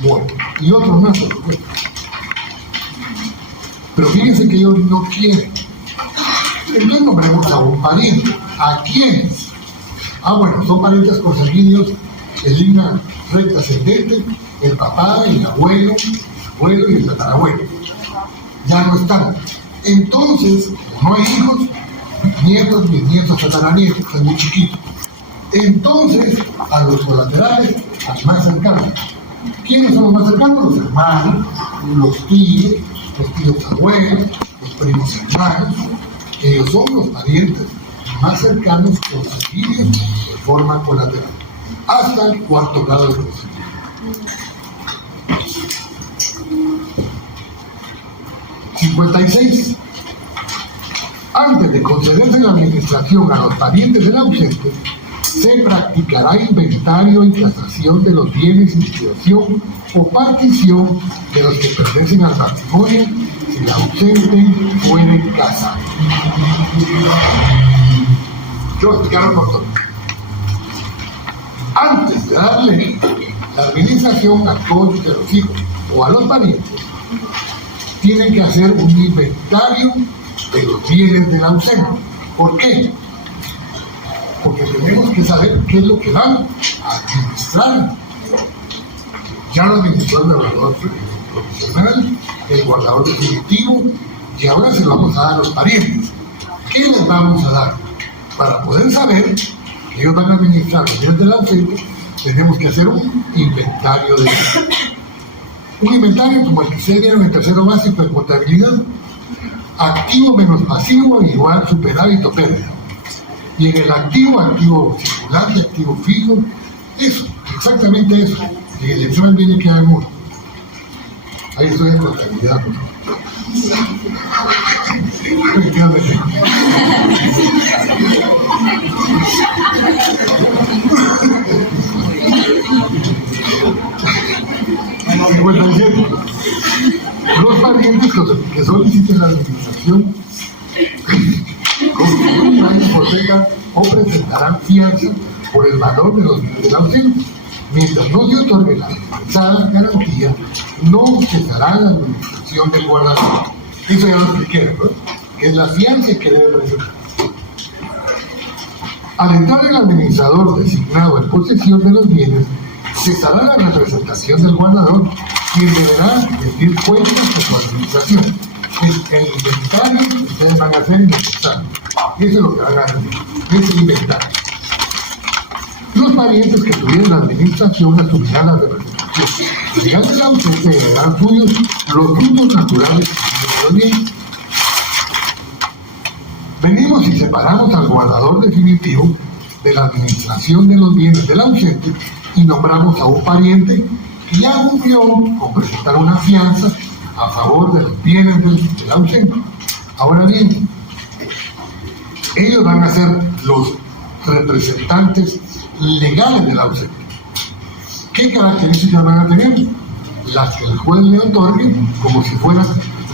Bueno, y otros más, por supuesto. Pero fíjense que ellos no quieren. Entonces nombramos a un pariente. ¿A quiénes? Bueno, son parientes consanguíneos en línea recta ascendente, el papá, el abuelo y el tatarabuelo. Ya no están. Entonces, como no hay hijos, nietos, bisnietos, tataranietos, están muy chiquitos. Entonces, a los colaterales, a los más cercanos. ¿Quiénes son los más cercanos? Los hermanos, los tíos abuelos, los primos hermanos. Ellos son los parientes más cercanos consanguíneos de forma colateral, hasta el cuarto grado de consanguíneo. (56) Antes de concederse la administración a los parientes del ausente, se practicará inventario y casación de los bienes, institución o partición de los que pertenecen al matrimonio si el ausente fuere casado. Yo explicaron por todo. Antes de darle la administración al cónyuge de los hijos o a los parientes, tienen que hacer un inventario de los bienes del ausente. ¿Por qué? Porque tenemos que saber qué es lo que van a administrar. Ya lo administró el guardador profesional, el guardador definitivo, y ahora se lo vamos a dar a los parientes. ¿Qué les vamos a dar? Para poder saber que ellos van a administrar los bienes del ausente, tenemos que hacer un inventario de ellos. Un inventario como el que se dieron en el tercero básico de contabilidad: activo menos pasivo igual superávit o pérdida. Y en el activo circulante, activo fijo, eso, exactamente eso. Y en el examen viene que hagan uno. Ahí estoy en contabilidad. Los parientes que soliciten la administración constituirán hipoteca o presentarán fianza por el valor de los bienes del ausente. Mientras no se otorgue la dispensada garantía, no cesará la administración del guardador. Eso ya lo expliqué, ¿no? Que es la fianza que debe presentar. Al entrar el administrador designado en posesión de los bienes, cesará la representación del guardador, quien deberá rendir cuentas de su administración. El inventario que ustedes van a hacer innecesario. Eso es lo que van a hacer. Es el inventario. Los parientes que tuvieron la administración asumirán la representación legal del ausente y heredarán suyos los frutos naturales de los bienes. Venimos y separamos al guardador definitivo de la administración de los bienes del ausente y nombramos a un pariente que ya cumplió con presentar una fianza a favor de los bienes del ausente. Ahora bien, ellos van a ser los representantes legales del ausente. ¿Qué características van a tener? Las que el juez le otorgue como si fueran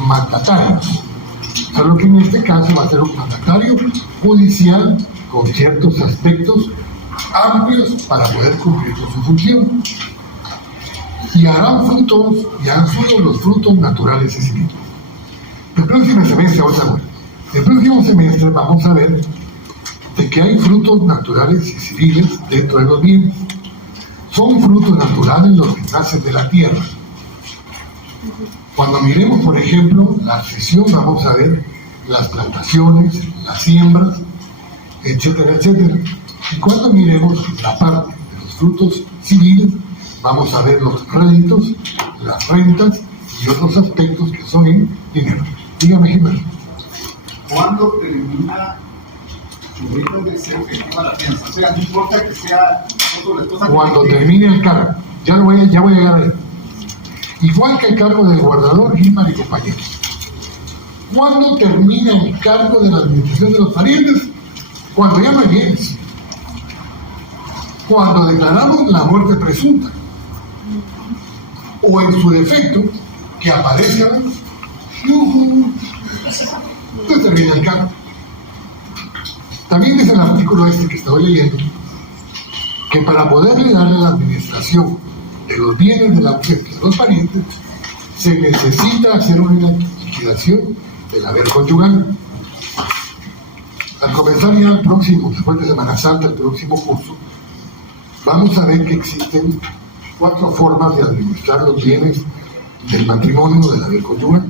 mandatarios. Solo que en este caso va a ser un mandatario judicial con ciertos aspectos amplios para poder cumplir con su función. Y harán frutos, y han sido los frutos naturales y civiles. El próximo semestre vamos a ver de que hay frutos naturales y civiles dentro de los bienes. Son frutos naturales los que nacen de la tierra. Cuando miremos, por ejemplo, la cesión, vamos a ver las plantaciones, las siembras, etcétera, etcétera. Y cuando miremos la parte de los frutos civiles, vamos a ver los créditos, las rentas y otros aspectos que son en dinero. Dígame, Jiménez. ¿Cuándo termina de ser efectiva la fianza? O sea, no importa que sea cuando termine el cargo. Ya voy a llegar ahí. Igual que el cargo del guardador, Gilmar y compañeros. ¿Cuándo termina el cargo de la administración de los parientes? Cuando ya no hay bienes. Cuando declaramos la muerte presunta. O en su defecto, que aparezca, entonces termina el cargo. También dice el artículo que estoy leyendo, que para poderle darle la administración de los bienes de la ausente de los parientes, se necesita hacer una liquidación del haber conyugal. Al comenzar ya el próximo, después de Semana Santa, el próximo curso, vamos a ver que existen 4 formas de administrar los bienes del matrimonio, del haber conyugal.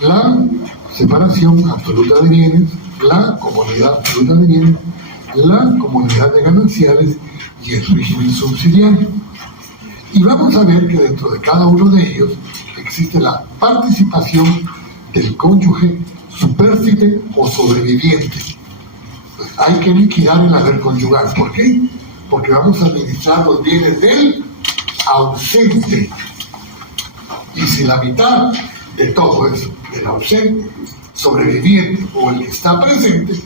La separación absoluta de bienes, la comunidad absoluta de bienes, la comunidad de gananciales y el régimen subsidiario. Y vamos a ver que dentro de cada uno de ellos existe la participación del cónyuge supérfite o sobreviviente. Pues hay que liquidar el haber conyugal. ¿Por qué? Porque vamos a administrar los bienes del ausente. Y si la mitad de todo eso, del ausente, sobreviviente o el que está presente,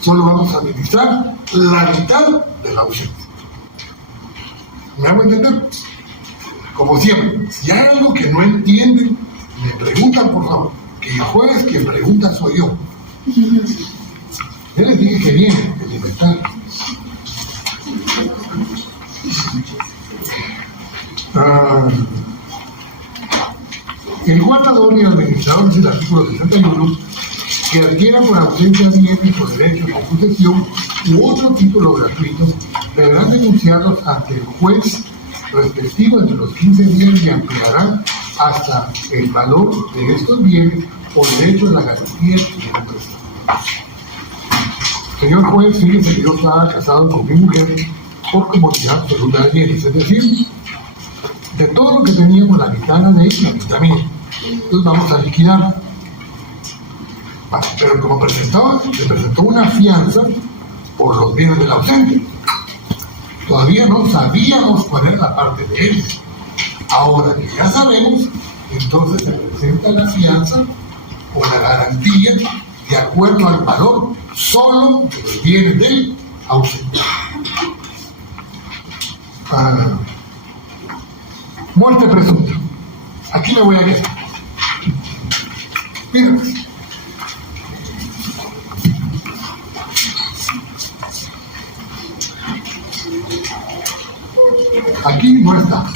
solo vamos a administrar la mitad del ausente. ¿Me hago entender? Como siempre, si hay algo que no entienden, me preguntan, por favor, que el jueves quien pregunta soy yo. Yo les dije que viene el inventario. El guardador y el administrador es el artículo 61, que adquiera por ausencia bienes o derechos o posesión u otro título gratuito, deberán denunciarlos ante el juez respectivo entre los 15 días y ampliarán hasta el valor de estos bienes o derecho a la garantía y la prestación. Señor juez, fíjese que yo estaba casado con mi mujer por comunidad absoluta de bienes, es decir, de todo lo que teníamos, la mitad de ella, la mitad mía. Entonces vamos a liquidar. Pero como se presentó una fianza por los bienes del ausente. Todavía no sabíamos cuál era la parte de él. Ahora que ya sabemos, entonces se presenta la fianza o la garantía de acuerdo al valor solo de los bienes del ausente. Muerte presunta. Aquí me voy a quedar. Miren. Aquí no está.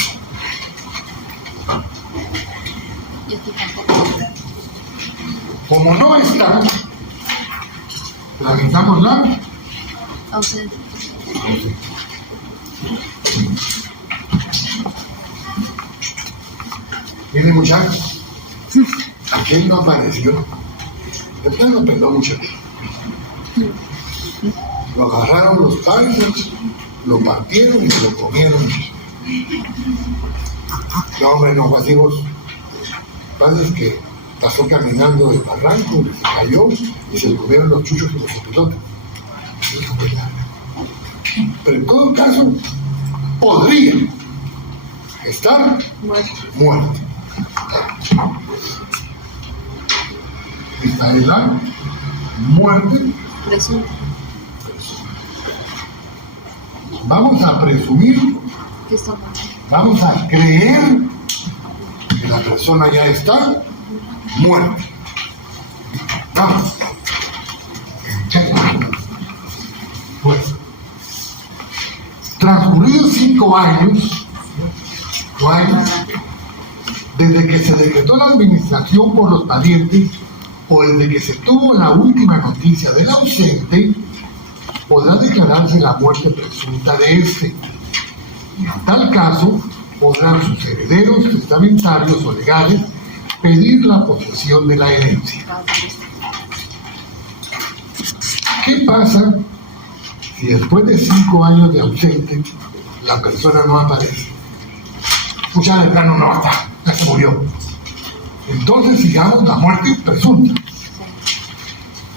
Como no está, realizamos la Ausente. Miren, muchachos, aquel no apareció. Después lo peló mucho. Lo agarraron los paisas, lo partieron y se lo comieron. No, hombre, no fue así vos. Lo que pasa es que pasó caminando del barranco, se cayó y se le comieron los chuchos y los opilotes. Pero en todo caso, podría estar muerto. Esta es la muerte Presunta. Vamos a presumir, Que está muerta. vamos a creer que la persona ya está muerta. Vamos. Pues, transcurridos 5 años, desde que se decretó la administración por los parientes o desde que se tuvo la última noticia del ausente, podrá declararse la muerte presunta de este. Y en tal caso, podrán sus herederos, testamentarios o legales pedir la posesión de la herencia. ¿Qué pasa si después de 5 años de ausente la persona no aparece? Mucha de plano no está, ya se murió. Entonces sigamos la muerte presunta.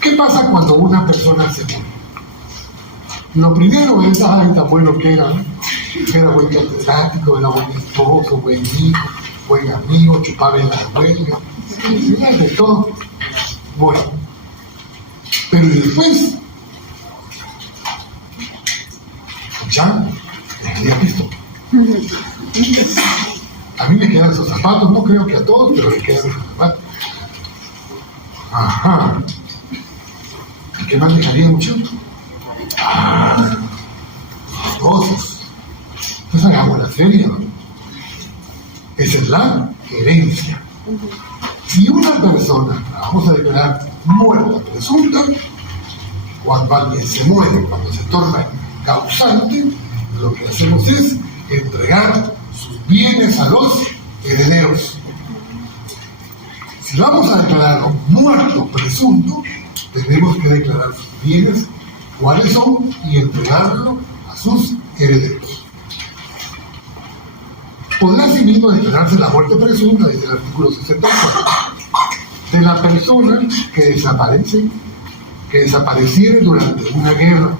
¿Qué pasa cuando una persona se muere? Lo primero es, ay, tan bueno que era, ¿no? Era buen catedrático, era buen esposo, buen hijo, buen amigo, chupaba en la huelga, era de todo. Bueno, pero después, ya, le había visto. A mí me quedan esos zapatos, no creo que a todos, pero me quedan esos zapatos. Ajá. ¿Y qué más dejaría mucho? Cosas. Pues hagamos la serie, ¿no? Esa es la herencia. Si una persona la vamos a declarar muerta presunta, cuando alguien se muere, cuando se torna causante, lo que hacemos es entregar sus bienes a los herederos. Si vamos a declararlo muerto presunto, tenemos que declarar sus bienes, cuáles son, y entregarlo a sus herederos. Podrá asimismo declararse la muerte presunta, dice el artículo 64, de la persona que desapareciere durante una guerra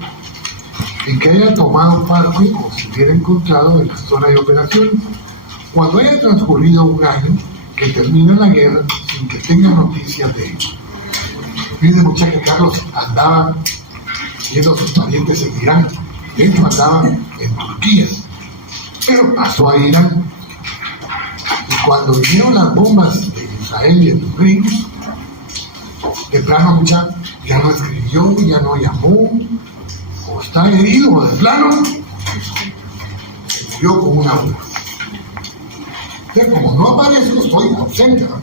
y que haya tomado parte o se hubiera encontrado en la zona de operaciones, cuando haya transcurrido un año que termine la guerra sin que tenga noticias de ello. Miren, muchachos, que Carlos andaba viendo a sus parientes en Irán, de hecho andaba en Turquía, pero pasó a Irán. Y cuando vinieron las bombas de Israel y de los reyes, de plano muchacho ya no escribió, ya no llamó, o está herido, o de plano se murió con una bola. Entonces, como no aparezco, estoy ausente, ¿no?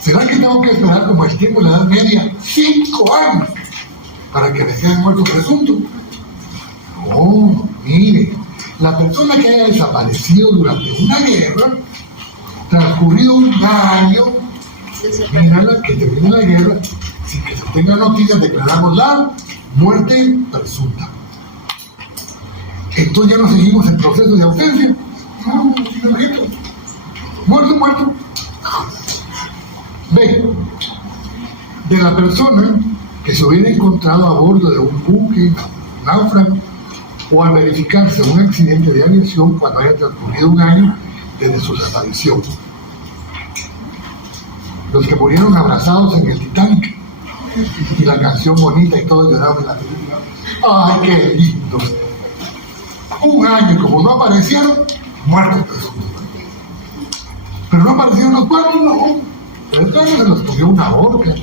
¿Será que tengo que esperar como el tiempo de la Edad Media 5 años para que me sea muerto presunto? No, mire, la persona que haya desaparecido durante una guerra, transcurrido un año, mira que termine la guerra, sin que se tenga noticias, declaramos la muerte presunta. Entonces ya no seguimos el proceso de ausencia. No, muerto. B. De la persona que se hubiera encontrado a bordo de un buque, náufrago, o al verificarse un accidente de aviación cuando haya transcurrido un año desde su desaparición. Los que murieron abrazados en el Titanic, y la canción bonita y todo lloraron en la película. ¡Ay, qué lindo! Un año, y como no aparecieron, muertos presuntos. Pero no aparecieron los cuerpos, no. Pero el caso se los comió una orca,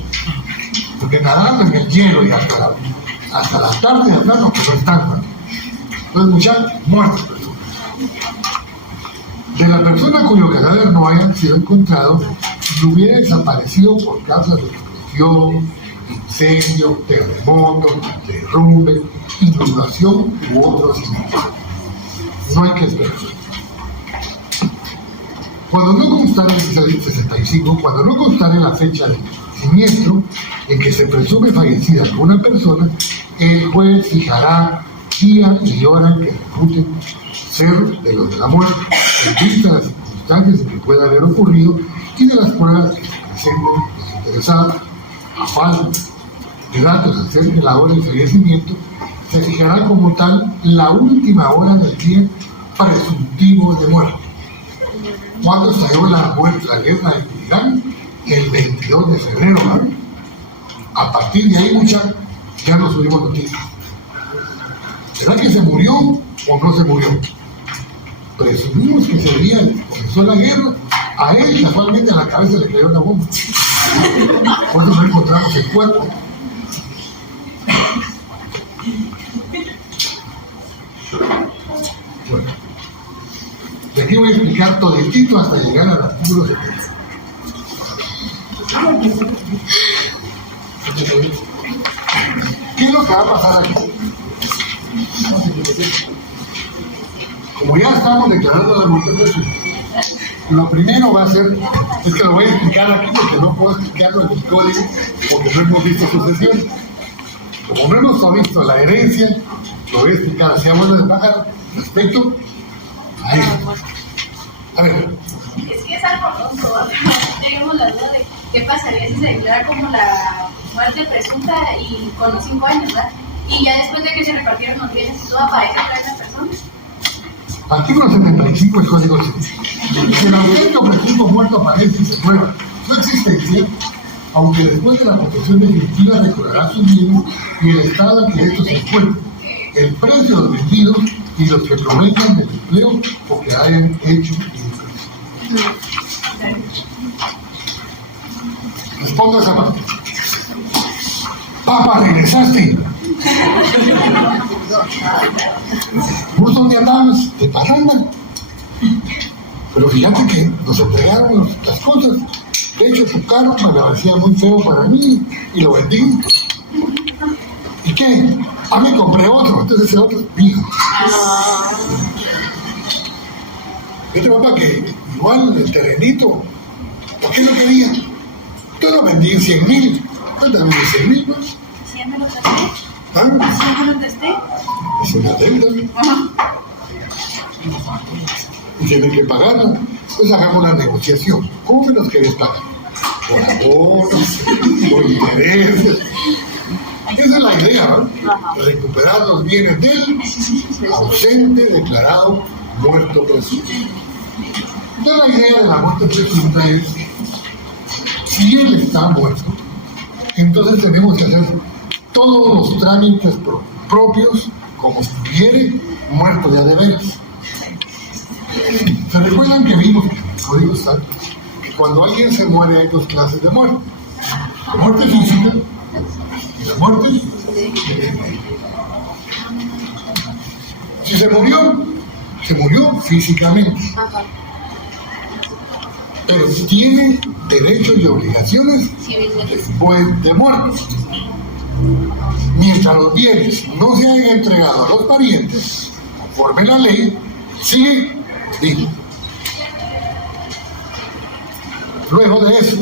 porque nadando en el hielo y hasta la tarde de plano que no están, ¿no? Entonces, muchachos, muertos presuntos. De la persona cuyo cadáver no haya sido encontrado no hubiera desaparecido por causa de explosión, incendio, terremoto, derrumbe, inundación u otros siniestros. No hay que esperar. Cuando no constare, dice el 65, cuando no constare la fecha del siniestro en que se presume fallecida una persona, el juez fijará día y hora en que repute ser de los de la muerte, en vista de las circunstancias en que pueda haber ocurrido y de las pruebas que se presenten los interesados. A falta de datos acerca de la hora del fallecimiento, se fijará como tal la última hora del día presuntivo de muerte. ¿Cuándo estalló la guerra en Irán? El 22 de febrero, ¿no? A partir de ahí, ya no subimos noticias. ¿Será que se murió o no se murió? Presumimos que ese día comenzó la guerra. A él, casualmente, a la cabeza le cayó una bomba. Por eso no encontramos el cuerpo. Bueno, de aquí voy a explicar toditito hasta llegar al artículo 70. ¿Qué es lo que va a pasar aquí? Como ya estamos declarando la muerte presunta, lo primero va a ser, es que lo voy a explicar aquí porque no puedo explicarlo en el código, porque no hemos visto sucesión. Como no hemos visto la herencia, lo voy a explicar hacia abuelo de pájaro respecto a esto. A ver. Es que es algo tonto. Tenemos la duda de qué pasaría si se declara como la muerte presunta y con los 5 años, ¿verdad? Y ya después de que se repartieron los bienes y todo, aparece otra vez la persona. Artículo 75 del Código Civil. Si el auténtico presunto muerto aparece y se prueba su existencia, aunque después de la protección definitiva recobrará sus bienes y el estado en que estos se encuentran, el precio de los vendidos y los que provengan del empleo o que hayan hecho ingreso. Respondo a esa parte. Papá, regresaste. ¿Vos dónde andabas? De parranda. Pero fíjate que nos entregaron las cosas. De hecho, tu carro me parecía muy feo para mí y lo vendí. ¿Y qué? Me compré otro. Entonces ese otro es mío. Viste, papá, que igual el terrenito, ¿por qué no quería? Yo lo vendí en 100,000. Cuéntame, 100,000 más. ¿Sí me lo testé? ¿Ah? ¿Sí me lo testé? Es una deuda. Y tienen que pagarla. Pues hagamos una negociación. ¿Cómo me los querés pagar? Por abonos, por intereses. Esa es la idea, ¿no? Recuperar los bienes del ausente declarado muerto presunto. Entonces la idea de la muerte presunta es, si él está muerto, entonces tenemos que hacer todos los trámites propios como si estuviera muerto ya de veras. ¿Se recuerdan que vimos en el Código Civil que cuando alguien se muere hay dos clases de muerte? La muerte física y la muerte si se murió físicamente, pero tiene derechos y obligaciones después de muerto. Mientras los bienes no se hayan entregado a los parientes, conforme la ley, sigue vivo. Luego de eso,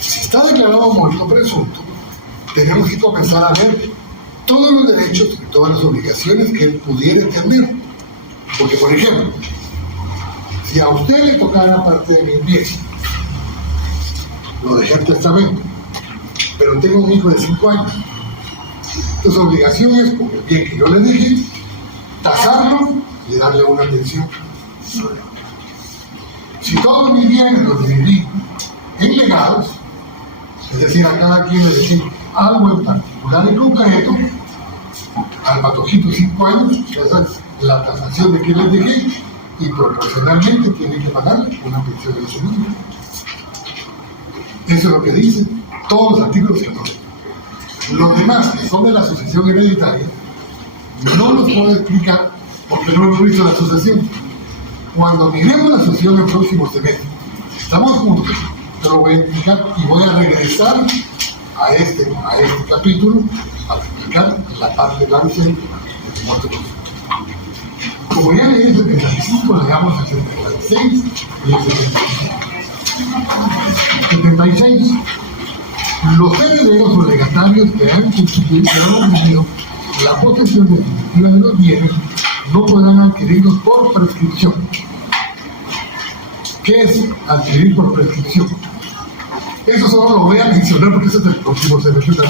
si está declarado muerto presunto, tenemos que comenzar a ver todos los derechos y todas las obligaciones que él pudiera tener. Porque, por ejemplo, si a usted le tocara parte de mis bienes, lo dejé en testamento, pero tengo un hijo de 5 años, entonces su obligación es, por el bien que yo le dejé, tasarlo y darle una pensión. Si todos mis bienes los dividí en legados, es decir, a cada quien le dejé algo en particular y concreto, al patojito 5 años, esa es la tasación de quien les dejé, y proporcionalmente tienen que pagar una pensión de ese niño. Eso es lo que dicen todos los artículos que no. Los demás, que son de la sucesión hereditaria, no los puedo explicar porque no hemos visto la sucesión. Cuando miremos la sucesión el próximo semestre Estamos juntos, te lo voy a explicar y voy a regresar a este capítulo para explicar la parte del ausente de muerte. Como ya leí el 75, le damos el 76 y el 75. 76. Los herederos o legatarios que han constituido la posesión definitiva de los bienes no podrán adquirirlos por prescripción. ¿Qué es adquirir por prescripción? Eso solo lo voy a mencionar porque ese es el próximo semestre.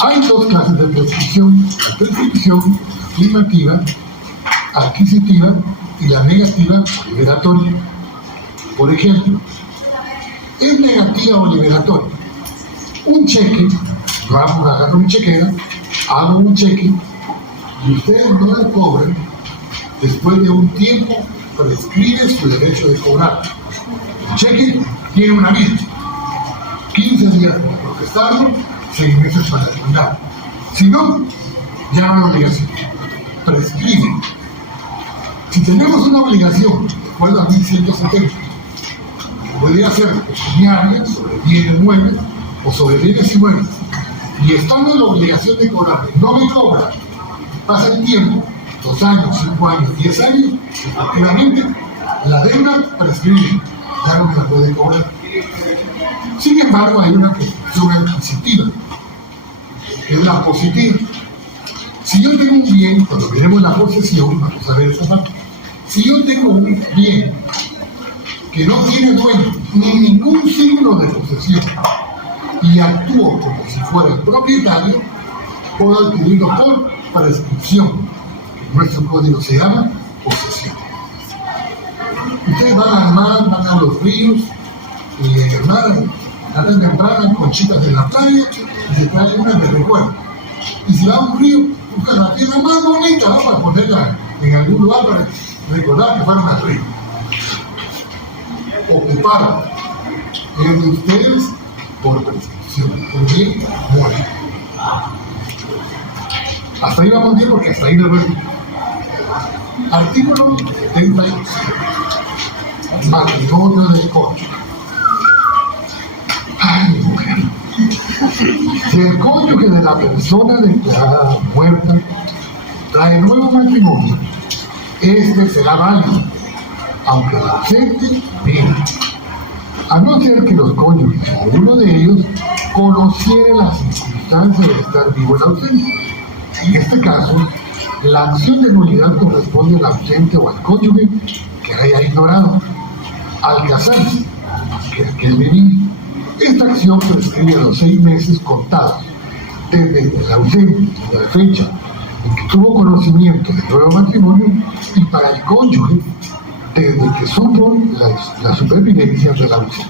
Hay dos clases de prescripción: la prescripción primativa, adquisitiva, y la negativa o liberatoria. Por ejemplo, es negativa o liberatoria. Un cheque, yo agarro mi chequera, hago un cheque y ustedes no la cobran, después de un tiempo prescribe su derecho de cobrar. El cheque tiene una vida, 15 días para procesarlo, 6 meses para demandar. Si no, ya no hay obligación, prescribe. Si tenemos una obligación, de acuerdo a 1170, podría ser pecuniaria, sobre bienes muebles o sobre bienes inmuebles, y estando en la obligación de cobrarme, no me cobra, pasa el tiempo, 2 años, 5 años, 10 años, efectivamente, la deuda prescribe, ya no me la puede cobrar. Sin embargo, hay una prescripción adquisitiva, que es la positiva. Si yo tengo un bien, cuando veremos la posesión, vamos a ver esta parte. Si yo tengo un bien que no tiene dueño, ni ningún signo de posesión, y actúo como si fuera el propietario, puedo adquirirlo por prescripción. Nuestro código se llama posesión. Ustedes van al mar, van a los ríos, y en el mar, tarde temprano, conchitas de la playa, y se traen unas de recuerdo. Y si va a un río, buscan la piedra más bonita, ¿no?, para ponerla en algún lugar para recordar que fueron al río. Ocuparon es de ustedes por prescripción, por bien muere. Hasta ahí vamos bien porque hasta ahí les voy. Artículo 76. Matrimonio del cónyuge. Ay, mujer. Si el cónyuge de la persona declarada muerta trae nuevo matrimonio, este será válido, aunque el ausente viva, a no ser que los cónyuges o uno de ellos conociera las circunstancias de estar vivo el ausente. En este caso, la acción de nulidad corresponde al ausente o al cónyuge que haya ignorado. Al casarse, que aquel vivía, esta acción prescribe a los 6 meses contados desde el ausente, la fecha en que tuvo conocimiento del nuevo matrimonio, y para el cónyuge desde que supo la supervivencia del ausente.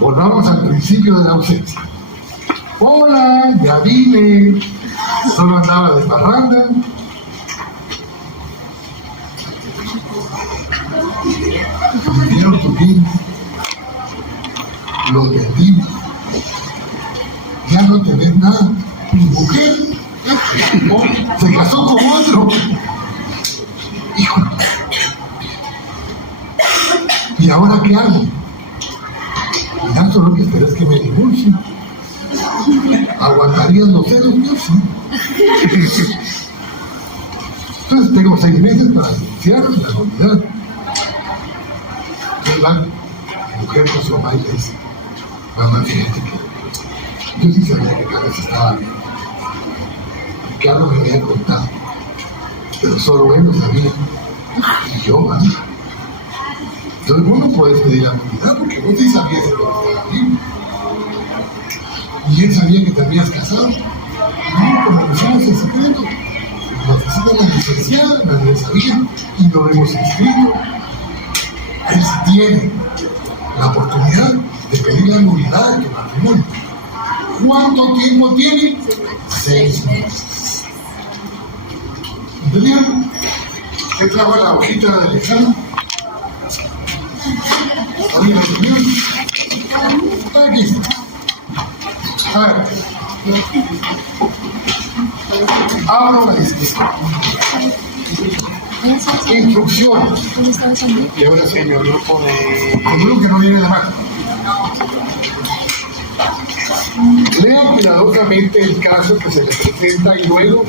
Volvamos al principio de la ausencia. Hola, ya vine, solo andaba de parranda. Me dieron tu bien, los vendimos, ya no tenés nada. Mi mujer se casó con otro. Hijo, ¿y ahora qué hago? Ya solo que esperas que me divorcie. ¿Aguantarías los celos? Yo sí. Entonces tengo 6 meses para denunciar la nulidad. La mujer con su mamá y le dice: mamá, fíjate que yo sí sabía que Carlos estaba bien. Carlos me había contado, pero solo él lo sabía. Y yo, mamá. Entonces vos no puedes pedir la nulidad porque vos sí sabías que Carlos estaba bien. Y él sabía que te habías casado. No, como pusimos el secreto. La oficina de la licenciada, nadie sabía, y lo hemos inscrito. Él sí tiene la oportunidad de pedir la nulidad de tu matrimonio. ¿Cuánto tiempo tiene? 6 meses. ¿Entendieron? ¿Qué trajo la hojita del examen? ¿Alguien la entendió? Aquí. A ver. Abro la discusión. instrucciones. ¿Cómo estaba esa amiga? Y ahora sí, En el grupo de... con uno que no viene de más. Lea cuidadosamente el caso que se le presenta y luego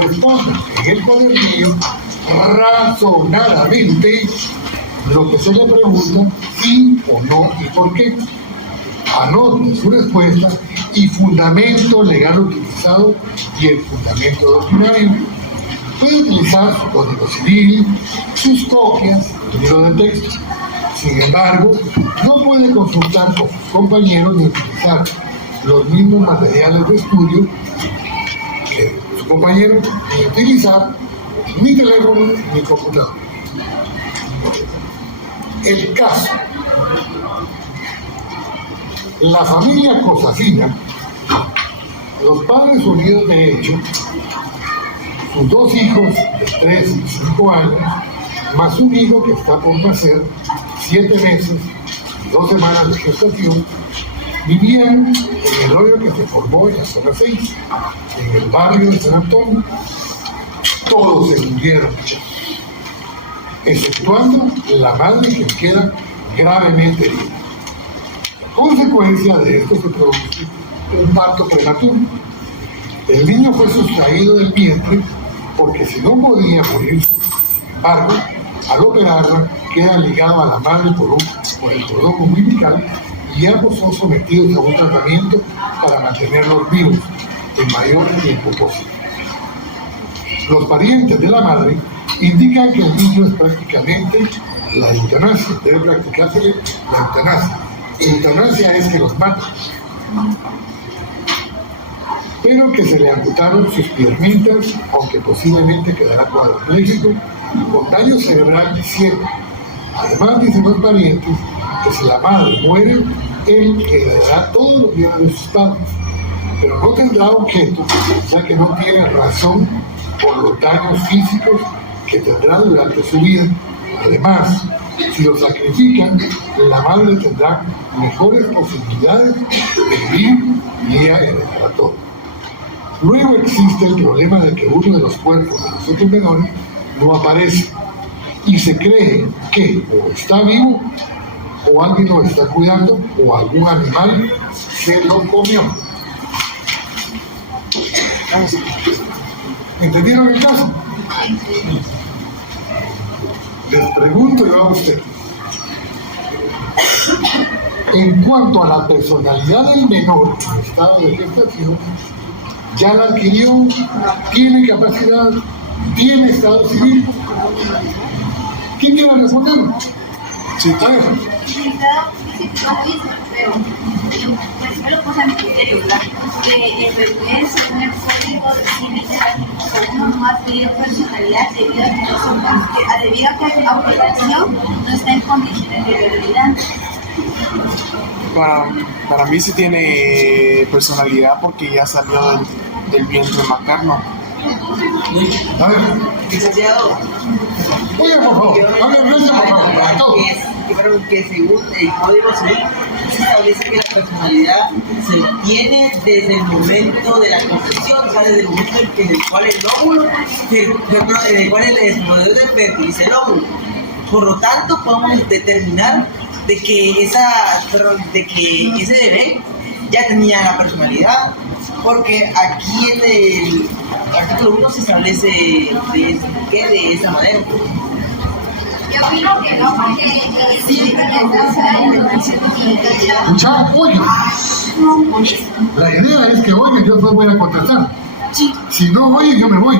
responda en el cuadernillo razonadamente lo que se le pregunta, sí o no y por qué. Anote su respuesta y fundamento legal utilizado y el fundamento doctrinario. Puede utilizar su código civil, sus copias, el libro de texto. Sin embargo, no puede consultar con sus compañeros ni utilizar los mismos materiales de estudio que su compañero, ni utilizar ni teléfono ni computador. El caso. La familia Cosasina, los padres unidos de hecho, sus dos hijos de 3 y 5 años, más un hijo que está por nacer, 7 meses y 2 semanas de gestación, vivían en el hoyo que se formó en la zona 6, en el barrio de San Antonio. Todos se murieron, exceptuando la madre que queda gravemente herida. Consecuencia de esto se produce un parto prematuro. El niño fue sustraído del vientre porque si no podía morirse, sin embargo, al operarla queda ligado a la madre por el cordón umbilical y ambos son sometidos a un tratamiento para mantenerlos vivos el mayor tiempo posible. Los parientes de la madre indican que el niño es prácticamente la eutanasia, debe practicársele la eutanasia. Eutanasia es que los matan, pero que se le amputaron sus piernitas, aunque posiblemente quedará cuadripléjico, con daño cerebral y ciego. Además, dicen los parientes que si la madre muere, él heredará todos los bienes de sus padres, pero no tendrá objeto, ya que no tiene razón por los daños físicos que tendrá durante su vida. Además, si lo sacrifican, la madre tendrá mejores posibilidades de vivir y ella heredará todo. Luego existe el problema de que uno de los cuerpos de los otros menores no aparece y se cree que o está vivo o alguien lo está cuidando o algún animal se lo comió. ¿Entendieron el caso? Les pregunto yo a usted, en cuanto a la personalidad del menor en estado de gestación, ¿ya la adquirió? ¿Tiene capacidad? ¿Tiene estado civil? ¿Quién quiere responder? Sí, A ver. Pero me lo puse a mi criterio, ¿verdad? El bebé, según el código civil de la uno no ha tenido personalidad debido a que no son, debido a que la aplicación no está en condiciones de realidad. Para mí sí tiene personalidad porque ya salió del vientre materno. A ver. Licenciado, Oye, por favor. A ver, gracias, por favor. Para todos. que según el Código Civil se establece que la personalidad se tiene desde el momento de la concepción, o sea, desde el momento en el cual el óvulo, en el cual el espermatozoide fertiliza el óvulo. Por lo tanto, podemos determinar de que ese bebé ya tenía la personalidad, porque aquí en el artículo 1 se establece de esa manera. Yo opino que no, porque siempre Escuchar, oye. La idea es que oigan, yo después voy a contestar. Si no oyen, yo me voy.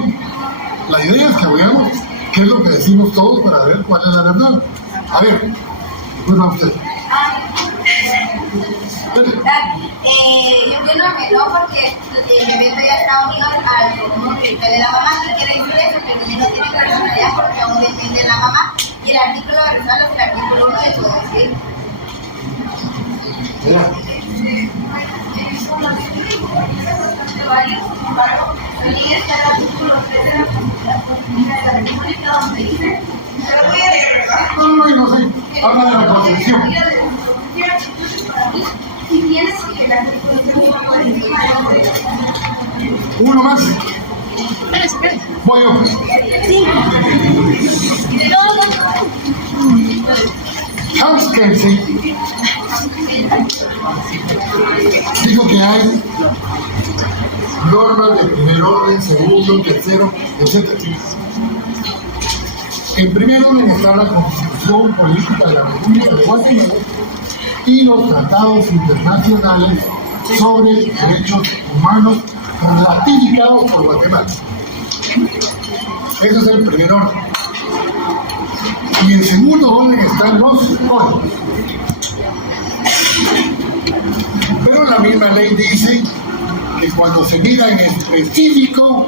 La idea es que oigamos qué es lo que decimos todos para ver cuál es la verdad. A ver, pues va usted. yo opino que no, porque el bebé ya está unido al cordón umbilical de la mamá. ¿Qué quiere decir eso? Que el bebé no tiene personalidad porque aún depende de la mamá. Y el artículo de Rosales es el artículo 1 de Código Civil. No sé, habla de la concepción. Uno más. Voy yo. Kelsey dijo que hay normas de primer orden, segundo, tercero, etc. En primer orden está la Constitución Política de la República de Guatemala y los tratados internacionales sobre derechos humanos ratificados por Guatemala. Ese es el primer orden. Y en segundo orden están los códigos. Pero la misma ley dice que cuando se mira en específico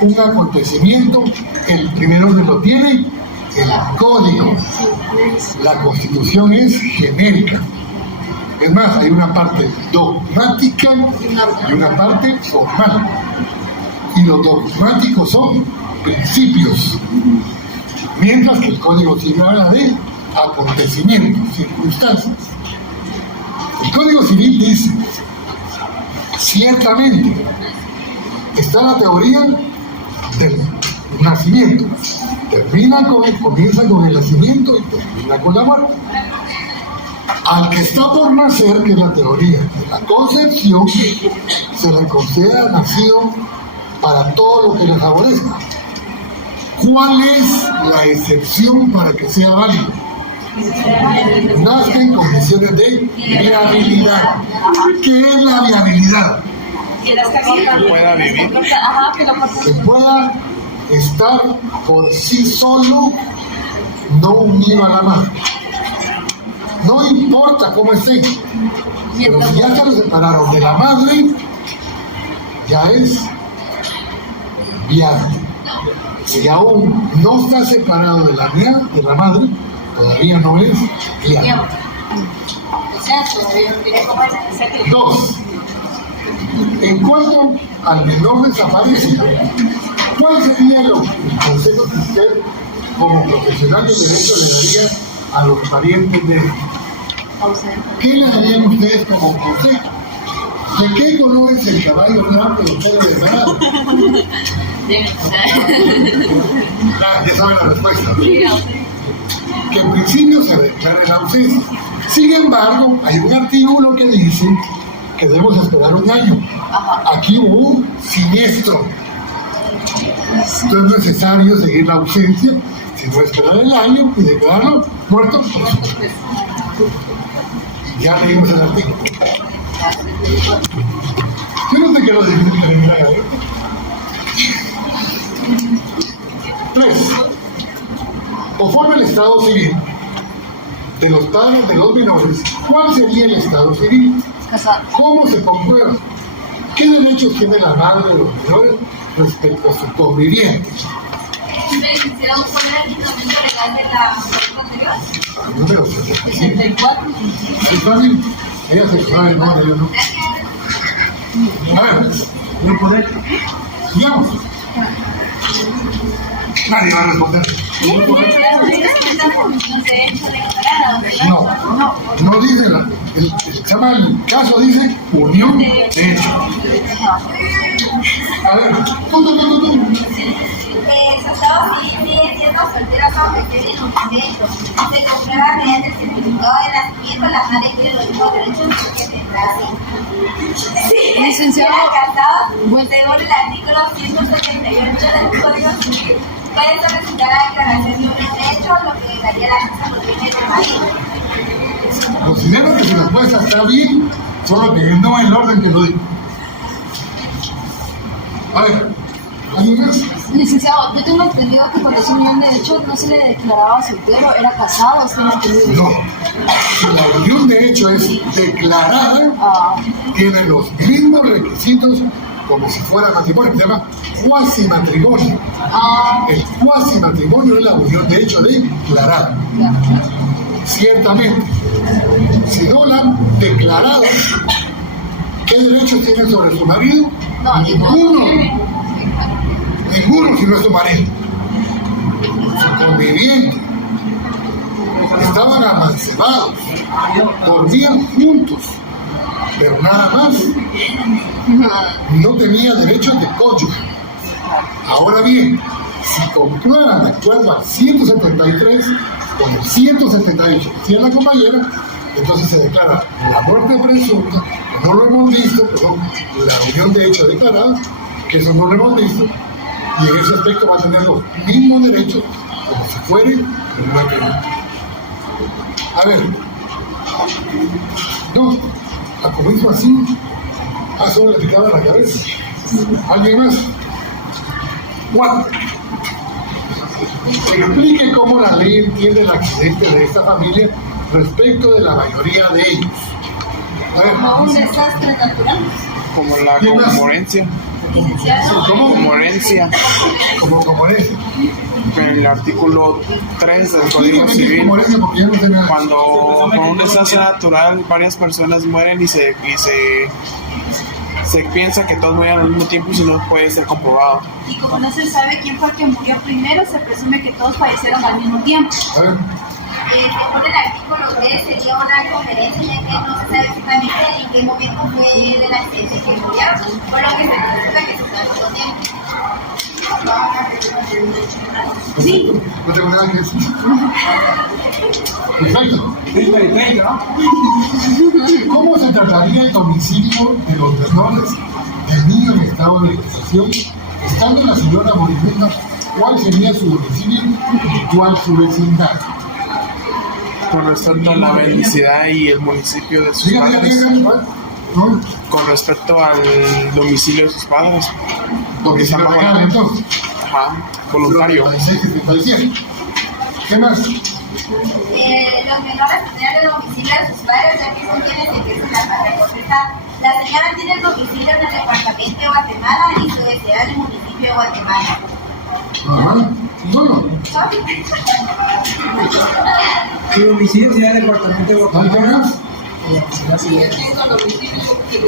un acontecimiento, el primer orden lo tiene el código. La Constitución es genérica. Es más, hay una parte dogmática y una parte formal. Y los dogmáticos son principios, mientras que el código civil habla de acontecimientos, circunstancias. El Código Civil dice, ciertamente, está la teoría del nacimiento. Comienza con el nacimiento y termina con la muerte. Al que está por nacer, que es la teoría de la concepción, se le considera nacido para todo lo que le favorezca. ¿Cuál es la excepción para que sea válido? Nazca en condiciones de viabilidad. ¿Qué es la viabilidad? Que pueda vivir. Que pueda estar por sí solo, no unido a la madre. No importa cómo esté, pero si ya se lo separaron de la madre, ya es viable. Si aún no está separado de la madre, todavía no es viable. Dos, en cuanto al menor desaparecido, ¿cuál sería el consejo que usted, como profesional de derecho, le daría a los parientes de él? ¿Qué le darían ustedes como consejo? ¿De qué color es el caballo blanco y el pelo de ganado? Ya saben la respuesta. Que en principio se declare la ausencia. Sin embargo, hay un artículo que dice que debemos esperar un año. Aquí hubo un siniestro. Entonces es necesario seguir la ausencia, sino esperar el año y declararlo muerto. Ya leímos el artículo. Yo no sé qué lo define. 3. Conforme al estado civil de los padres de los menores, ¿cuál sería el estado civil? ¿Cómo se comprueba? ¿Qué derechos tiene la madre de los menores respecto a su conviviente? ¿Quisiéramos poner el instrumento legal de la pregunta anterior? Número 64. Está bien. Ella se sabe, no, yo no. A ver, ¿no poner? Sigamos. Nadie va a responder. No dice, el caso dice unión de hecho. A ver, tú. Su estado civil sigue siendo solteros aunque esté en un derecho. Se comprueba mediante el certificado de nacimiento, la madre tiene los mismos derechos que tendrá así. Si Licenciado. casados, según el artículo 178 del Código Civil, puede solicitar la declaración de un derecho, lo que daría la casa por bienes del marido. Considero que su respuesta está bien, solo que no en el orden que lo digo. A ver, ¿alguien más? Licenciado, yo tengo entendido que cuando se unión de hecho no se le declaraba soltero, era casado, ¿tiene entendido? No. La unión de hecho es declarada, tiene los mismos requisitos como si fuera matrimonio, se llama cuasi matrimonio. El cuasi matrimonio es la unión de hecho declarada. Ciertamente, si no la han declarado, ¿qué derechos tiene sobre su marido? No, Ninguno si no es su marido. Su conviviente. Estaban amancebados, dormían juntos, pero nada más. No tenía derechos de cónyuge. Ahora bien, si comprueban de acuerdo al 173, con el 178 que decía la compañera, entonces se declara la muerte presunta, que no lo hemos visto, perdón, la unión de hecho declarada, que eso no lo hemos visto, y en ese aspecto va a tener los mismos derechos como si fuera una pena. A ver, no, a comienzo así, solo le picaba la cabeza. ¿Alguien más? Juan, explique cómo la ley entiende el accidente de esta familia respecto de la mayoría de ellos. A ver, Como un desastre natural. Como la ¿Quién más? conmorencia. ¿cómo? Conmorencia. Como es. En el artículo 3 del Código Dígame que Civil, como es, porque ya no sé nada. cuando con un desastre natural varias personas mueren y se piensa que todos mueren al mismo tiempo si no puede ser comprobado. Y como no se sabe quién fue el que murió primero, se presume que todos fallecieron al mismo tiempo. A ver, Según el artículo 3, sería una conferencia ya que no se sabe exactamente en qué momento fue del accidente que murieron, por lo que se presume que se tardó tiempo. Sí. no tengo nada que decir. Perfecto. ¿Cómo se trataría el domicilio de los menores del niño en estado de gestación? Estando la señora moribunda, ¿cuál sería su domicilio y cuál su vecindario? Con respecto a la bendicidad y el municipio de sus padres. ¿No? Con respecto al domicilio de sus padres. Porque Domicilio estamos legal, hablando. entonces. Ajá, voluntario. 36, 77. ¿Qué más? Los menores tendrían el domicilio de sus padres, ya que son quienes ejercen la patria potestad. La señora tiene el domicilio en el departamento de Guatemala y su vecindad en el municipio de Guatemala. Ajá. Solo. ¿Qué domicilio sería el departamento de ¿Alguien Guatemala? más? Si yo tengo domicilio que de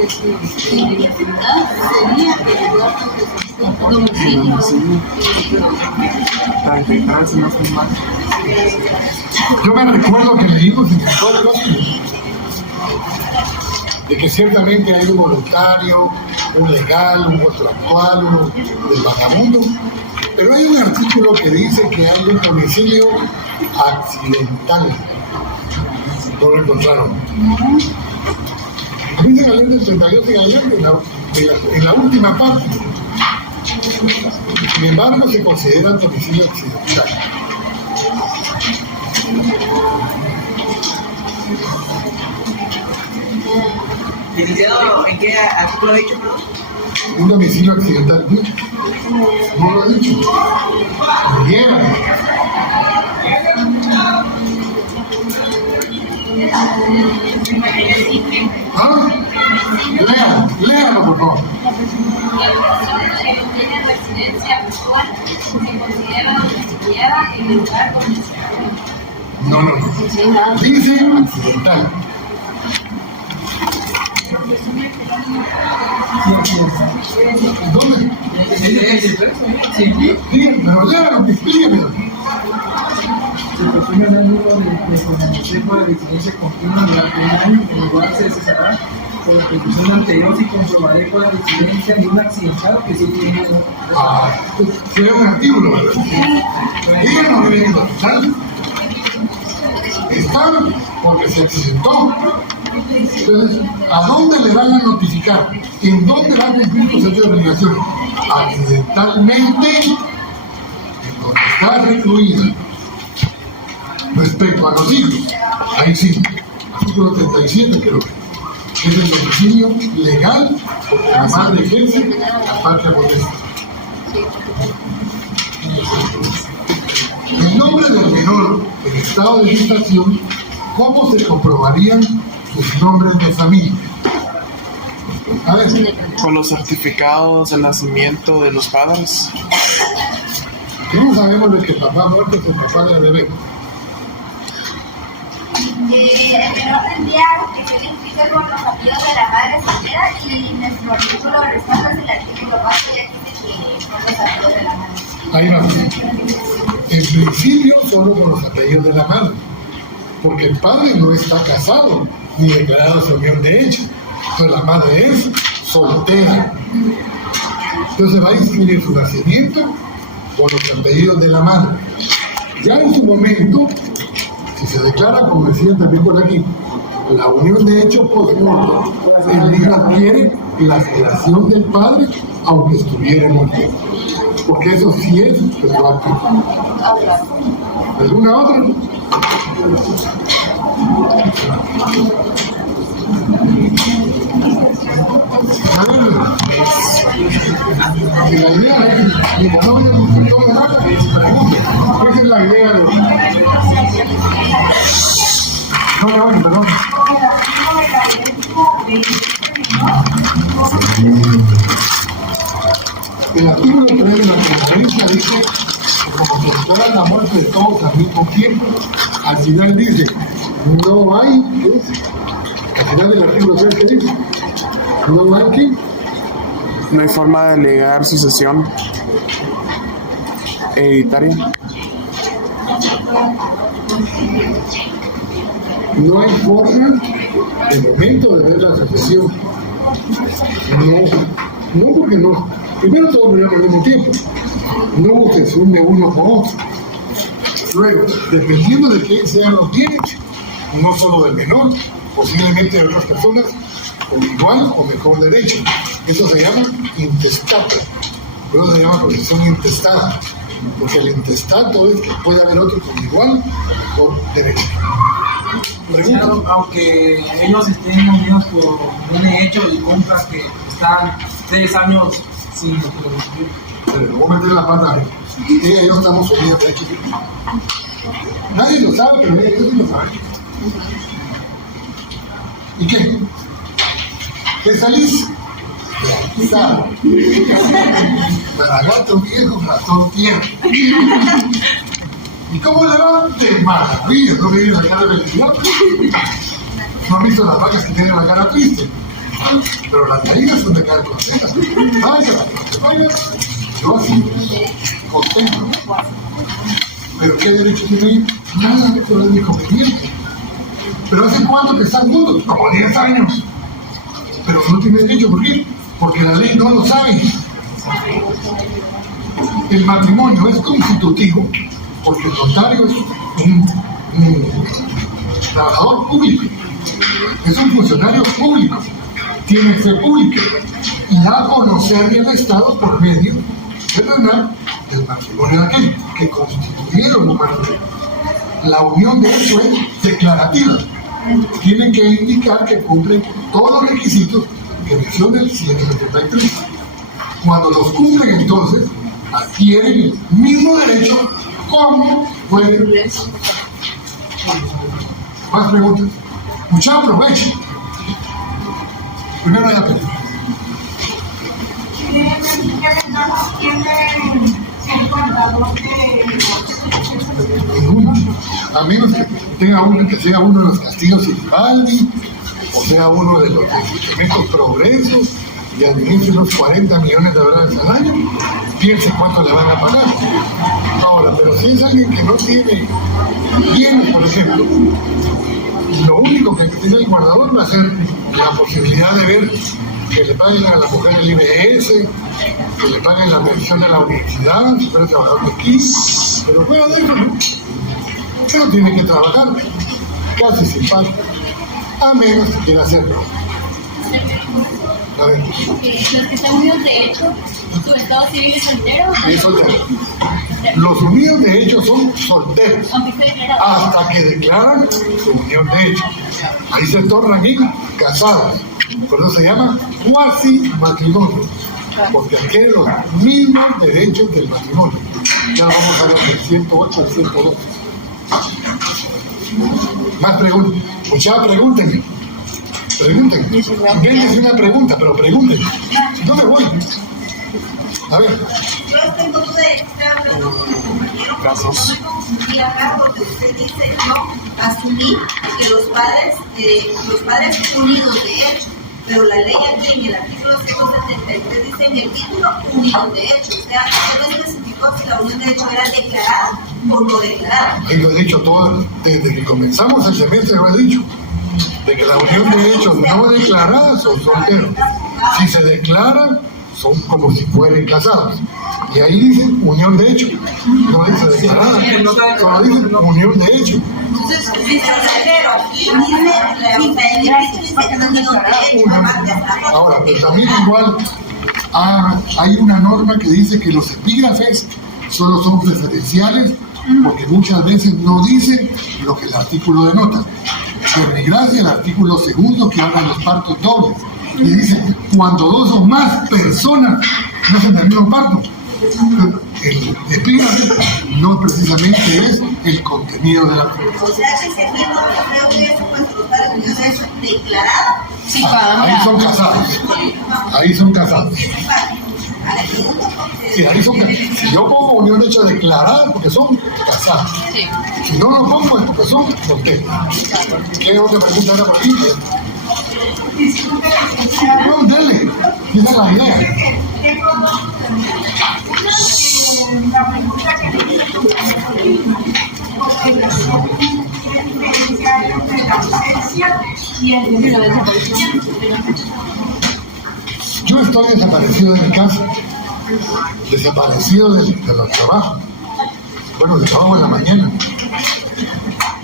mi vecindad, sería el lugar donde se domicilio. 33, si no estoy mal. Yo me recuerdo que leímos en el Código Civil de que ciertamente hay un voluntario, un legal, un contractual, uno del vagabundo, pero hay un artículo que dice que hay un domicilio accidental. No lo encontraron. Comienzan a leer del 32 en adelante, en la última parte. Sin embargo, se considera domicilio accidental. Licenciado, ¿en qué artículo ha dicho, perdón? Un domicilio accidental, no lo he dicho. Llega. ¿Ah? Léalo, por favor. Tiene residencia habitual, se considera domiciliada en el lugar donde se encuentra. No. Dice accidental. ¿Dónde? Sí. Díganme, pero léalo, explíquemelo. Se presume el ánimo de permanecer por la residencia continua durante un año, en el cual se cesará por la ejecución anterior si comprobaré por la residencia de un accidentado que sí tiene. Fue un artículo, ¿verdad? Díganos que viene total. Están porque se accidentó. Entonces, ¿a dónde le van a notificar? ¿En dónde van a cumplir su sentido de obligación? Accidentalmente, en donde está recluida. Respecto a los hijos, ahí sí, artículo 37 creo que es el domicilio legal porque la madre ejerce la patria potestad. El nombre del menor en estado de gestación, ¿cómo se comprobarían sus nombres de familia? A ver, Con los certificados de nacimiento de los padres. ¿cómo sabemos de que el papá muerto es el papá del bebé? El menor tendría que ser inscrito con los apellidos de la madre soltera y nuestro artículo de respaldo es el artículo 4, ya que dice que son los apellidos de la madre. Ahí va. En principio solo con los apellidos de la madre, porque el padre no está casado ni declarado su unión de hecho. Entonces la madre es soltera. Entonces va a inscribir su nacimiento con los apellidos de la madre. Ya en su momento, Si se declara, como decía también por aquí, la unión de hecho post-mortem, el hijo adquiere la federación del padre, aunque estuviera muerto. Porque eso sí es retroactivo. ¿Alguna otra? A ver, la idea es, mira, no voy a discutir nada, esa es la idea de... No le oigo, perdón. El artículo 3 de la conferencia dice que como se declara la muerte de todos al mismo tiempo, al final dice, no hay, ¿qué es? Al final del artículo 3, ¿qué dice? No hay que... No hay forma de alegar sucesión hereditaria. No hay forma de momento de ver la sucesión. No porque no. Primero todos morimos al mismo tiempo. No hubo sucesión de uno con otro. Luego, dependiendo de quién sean los bienes, no solo del menor, posiblemente de otras personas, con igual o mejor derecho. Eso se llama intestato. Por eso se llama posesión intestada. Porque el intestato es que puede haber otro con igual o mejor derecho. Aunque ellos estén unidos por un hecho y compras que están 3 años sin producir. Pero voy a meter la pata. Ella y yo estamos unidos de hecho. Nadie lo sabe, pero ella y yo sí lo saben. ¿Y qué? ¿Qué salís? Sabe. Garagata, un viejo, ratón tierra. ¿Y cómo le va? De maravilla. ¿No me viene la cara de felicidad? ¿No han visto las vacas que tienen la cara triste? Pero las gallinas son de cara contenta. ¿Sabes que las vacas? Yo así, contento. ¿Pero qué derecho tiene? Nada, eso es inconveniente. ¿Pero hace cuánto que están juntos? Como 10 años. Pero no tiene derecho, ¿por qué? Porque la ley no lo sabe. El matrimonio es constitutivo porque el notario es un trabajador público, es un funcionario público, tiene fe pública y da a conocerle al Estado por medio del matrimonio de aquel que constituyeron un matrimonio. La unión de hecho es declarativa. Tienen que indicar que cumplen todos los requisitos que menciona el 173. Cuando los cumplen, entonces adquieren el mismo derecho como pueden. Más preguntas. Mucha aprovecho. Primero hay apellido. A menos que tenga uno que sea uno de los castillos Garibaldi, o sea uno de los elementos progresos y administre unos 40 millones de dólares al año, piense cuánto le van a pagar. Ahora, pero si es alguien que no tiene bienes, por ejemplo, lo único que tiene el guardador va a ser la posibilidad de ver que le paguen a la mujer el IBS, que le paguen la pensión de la universidad, si fuera trabajador de aquí, pero fuera de eso, ¿no? Pero tiene que trabajar casi sin pago, a menos que quiera hacerlo. A ver. Los que están unidos de hecho, ¿su estado civil es soltero? Es soltero. Los unidos de hecho son solteros Aunque esté declarado. hasta que declaran su unión de hecho. Ahí se tornan casados. Por eso se llama cuasi matrimonio, porque adquieren los mismos derechos del matrimonio. Ya lo vamos a ver del 108 al 112. Más preguntas. Muchachos, pregúntenme. Pregúntenme. Invéntense una pregunta, pero pregúntenme. No me voy. A ver. Yo tengo duda de compañero. Casos. Y acá porque usted dice no asumir que los padres son unidos de hecho, pero la ley aquí en el artículo 173 dice en el título unidos de hecho, o sea, no especificó si la unión de hecho era declarada o no declarada. Y lo he dicho todo, desde que comenzamos el semestre lo he dicho, de que la unión de hechos no declaradas son solteros. Si se declaran, son como si fueran casados. Y ahí dice unión de hecho, no dice declarada, solo dice unión de hecho. Entonces, Ahora, pero también igual hay una norma que dice que los epígrafes solo son referenciales porque muchas veces no dicen lo que el artículo denota. Por desgracia, el artículo segundo que habla de los partos dobles y dice cuando dos o más personas no hacen el mismo parto. El epígrafe no precisamente es el contenido de la artículo. O sea que ese mismo trofeo hubiese puesto los padres de proceso declarado. Sí, Ahí son casados. Ahí son casados. Sí, ahí son casados. Si yo pongo unión de hecho declarada porque son casados. sí. Si no lo pongo es porque son solteros. ¿Qué otra pregunta era por aquí? No, dele. Esa es la idea. La pregunta que dice tu entre la ausencia y el desaparecimiento. Yo estoy desaparecido de mi casa, desaparecido de los trabajos. Bueno, de trabajo en la mañana,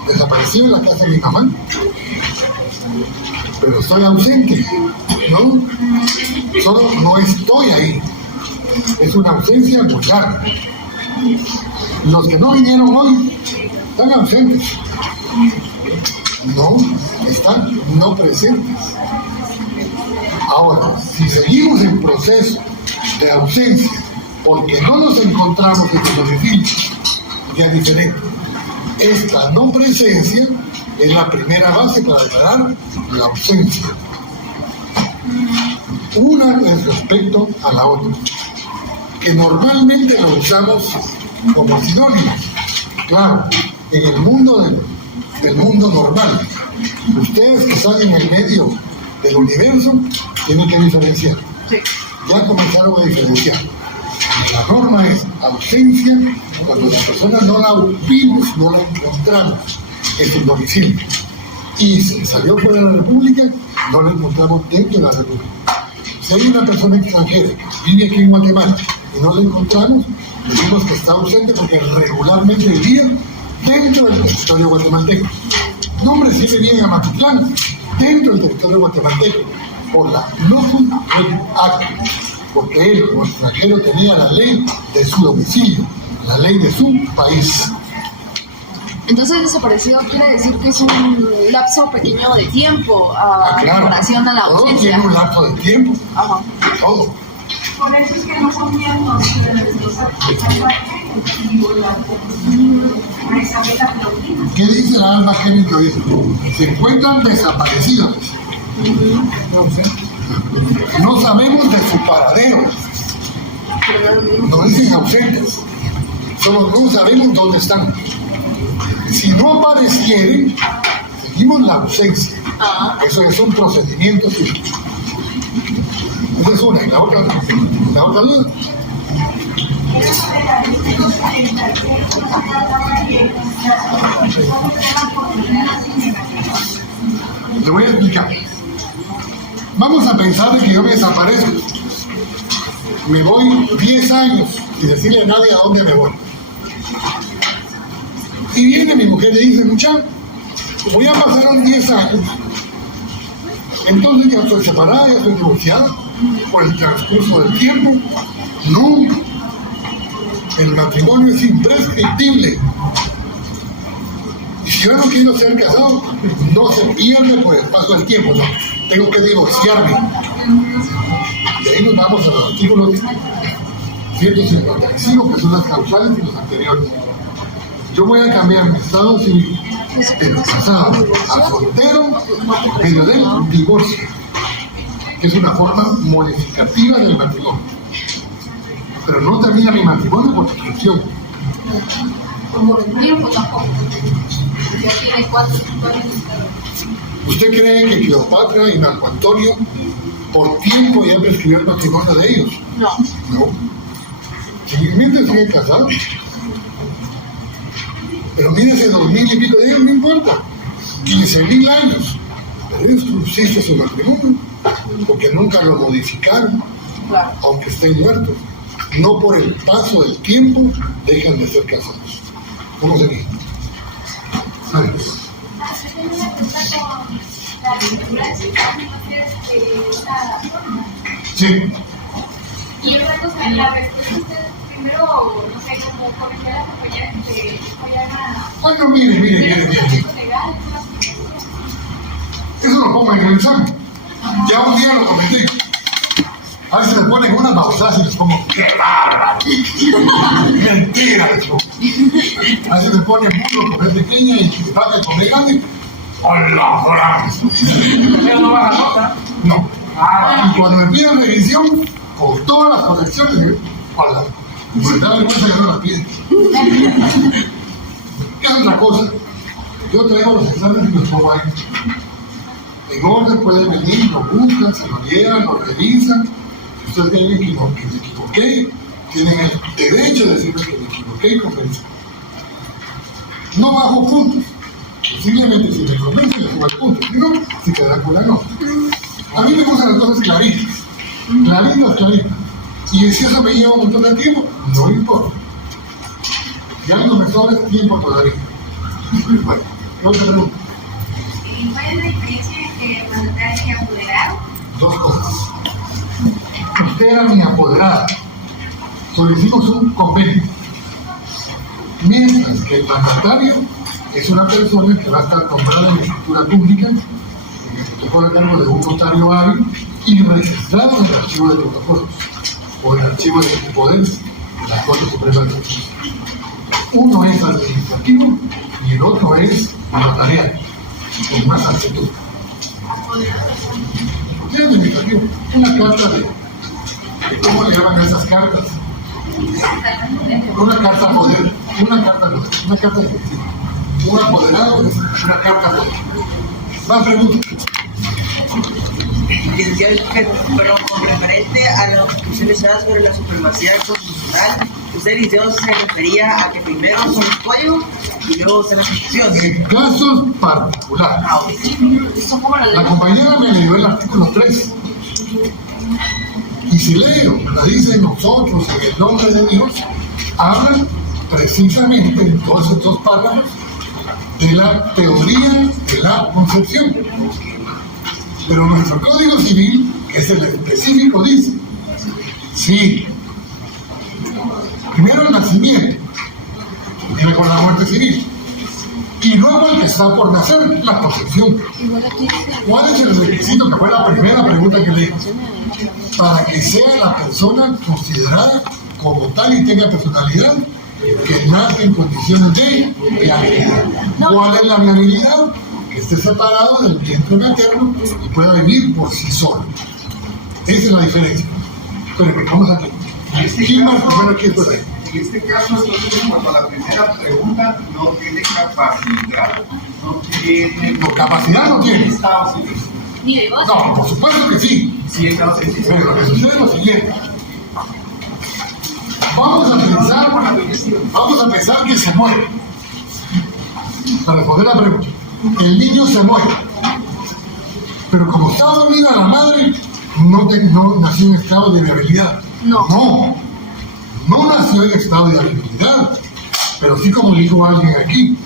desaparecido en la casa de mi mamá, pero estoy ausente, ¿no? Solo no estoy ahí. Es una ausencia muy larga. Los que no vinieron hoy están ausentes. No, están no presentes. Ahora, si seguimos en proceso de ausencia porque no nos encontramos en su domicilio, ya es diferente. Esta no presencia es la primera base para declarar la ausencia. Una es respecto a la otra, que normalmente lo usamos como sinónimos. Claro, en el mundo del mundo normal, ustedes que están en el medio del universo tienen que diferenciar. Ya comenzaron a diferenciar. La norma es ausencia cuando la persona no la vimos, no la encontramos en su domicilio. Y si salió fuera de la República, no la encontramos dentro de la República. Si hay una persona extranjera que vive aquí en Guatemala y no la encontramos, decimos que está ausente porque regularmente vivía dentro del territorio guatemalteco. Nombres siempre vienen a Matitlán, dentro del territorio guatemalteco, por la Locum Act, porque él como extranjero tenía la ley de su domicilio, la ley de su país. Entonces desaparecido quiere decir que es un lapso pequeño de tiempo en Claro, comparación a la todo ausencia. tiene un lapso de tiempo, Ajá. todo. Por eso es que no confían ¿Qué dice la alma génica hoy? Se encuentran desaparecidos. No sabemos de su paradero. No dicen ausentes. Solo no sabemos dónde están. Si no aparecieren, seguimos la ausencia. Eso es un procedimiento civil. Esa es una. Y la otra duda. Le voy a explicar. Vamos a pensar que yo me desaparezco. Me voy 10 años sin decirle a nadie a dónde me voy. Y viene mi mujer y dice, muchacho, voy a pasar unos 10 años. Entonces ya estoy separada, ya estoy divorciada por el transcurso del tiempo. No, el matrimonio es imprescriptible. Y si yo no quiero ser casado, no se pierde por el paso del tiempo, no. Tengo que divorciarme. De ahí nos vamos a los artículos 155, que son las causales y los anteriores. Yo voy a cambiar mi estado civil de casado a soltero medio del divorcio, que es una forma modificativa del matrimonio. Pero no termina mi matrimonio por suscripción. Por el tiempo tampoco. Ya tiene 4 años. ¿Usted cree que Cleopatra y Marco Antonio por tiempo ya prescribió el matrimonio de ellos? No. No. Simplemente siguen casados. Pero mírese, 2000 y pico de ellos, no importa. 15.000 años. Pero ellos subsiste su matrimonio, porque nunca lo modificaron, Claro. aunque estén muertos. No por el paso del tiempo dejan de ser casados. Vamos aquí. A ver. La lectura de esa forma. Sí. Y otra cosa, la respuesta usted primero, no sé, como comentó a la compañera que vayan a... Bueno, mire. legal, Eso lo pongo en el examen. Ya un día lo comenté. A veces le ponen una pausa y les pongo, ¡qué bárbaro! Mentira, les pongo. A veces le ponen burro con B pequeña y que trata con B grande. ¡Hola, hola! Pero no baja nota. No. Y cuando me piden revisión, con todas las correcciones, hola. Me da vergüenza que no la piden. ¿Qué es otra cosa? Yo traigo los exámenes y los pongo ahí. En orden pueden venir, lo buscan, se lo llevan, lo revisan. Si ustedes creen que me equivoqué, tienen el derecho de decirme que me equivoqué y convencer. No bajo puntos. Posiblemente si me convencen, les subo el punto. Si no, se quedará con la nota. A mí me gustan las cosas claritas. Claritas. Y si eso me lleva un montón de tiempo, no importa. Si algo me sobra es tiempo todavía. Bueno, otra pregunta. ¿Cuál es la diferencia entre mandatario y apoderado? Dos cosas. Usted era mi apoderada. Hicimos un convenio. Mientras que el mandatario es una persona que va a estar nombrada en escritura pública, en el protocolo a cargo de un notario hábil y registrado en el archivo de protocolos o en el archivo de poderes de la Corte Suprema de Justicia. Uno es administrativo y el otro es notarial, con más actitud. ¿Qué administrativo? Una carta de ¿cómo le llaman a esas cartas? Una carta poder, una carta efectiva. Un apoderado es una carta poder. Más preguntas. Licenciado, pero con referente a la discusión echada sobre la supremacía constitucional, usted, licenciado, se refería a que primero son los códigos y luego son las constituciones. En casos particulares. La compañera me leyó el artículo 3. Y si leo, la dice nosotros en el nombre de Dios, hablan precisamente en todos estos párrafos de la teoría de la concepción. Pero nuestro Código Civil, que es el específico, dice, sí, primero el nacimiento, viene con la muerte civil, y luego el que está por nacer, la concepción. ¿Cuál es el requisito? Que fue la primera pregunta que leí. Para que sea la persona considerada como tal y tenga personalidad, que nace en condiciones de viabilidad. ¿Cuál es la viabilidad? Que esté separado del vientre materno y pueda vivir por sí solo. Esa es la diferencia. Pero que vamos aquí. ¿Quién más? Bueno, aquí estoy ahí. En este caso, entonces, en cuanto a la primera pregunta, no tiene capacidad, no tiene... No, capacidad no tiene. Estado civil. Mire, vos. No, por supuesto que sí. Sí, estado civil. Pero lo que sucede es lo siguiente. Vamos a pensar que se muere. Para responder la pregunta. El niño se muere. Pero como está dormida la madre, no nació en estado de viabilidad. No nació en estado de viabilidad. Pero sí, como dijo alguien aquí,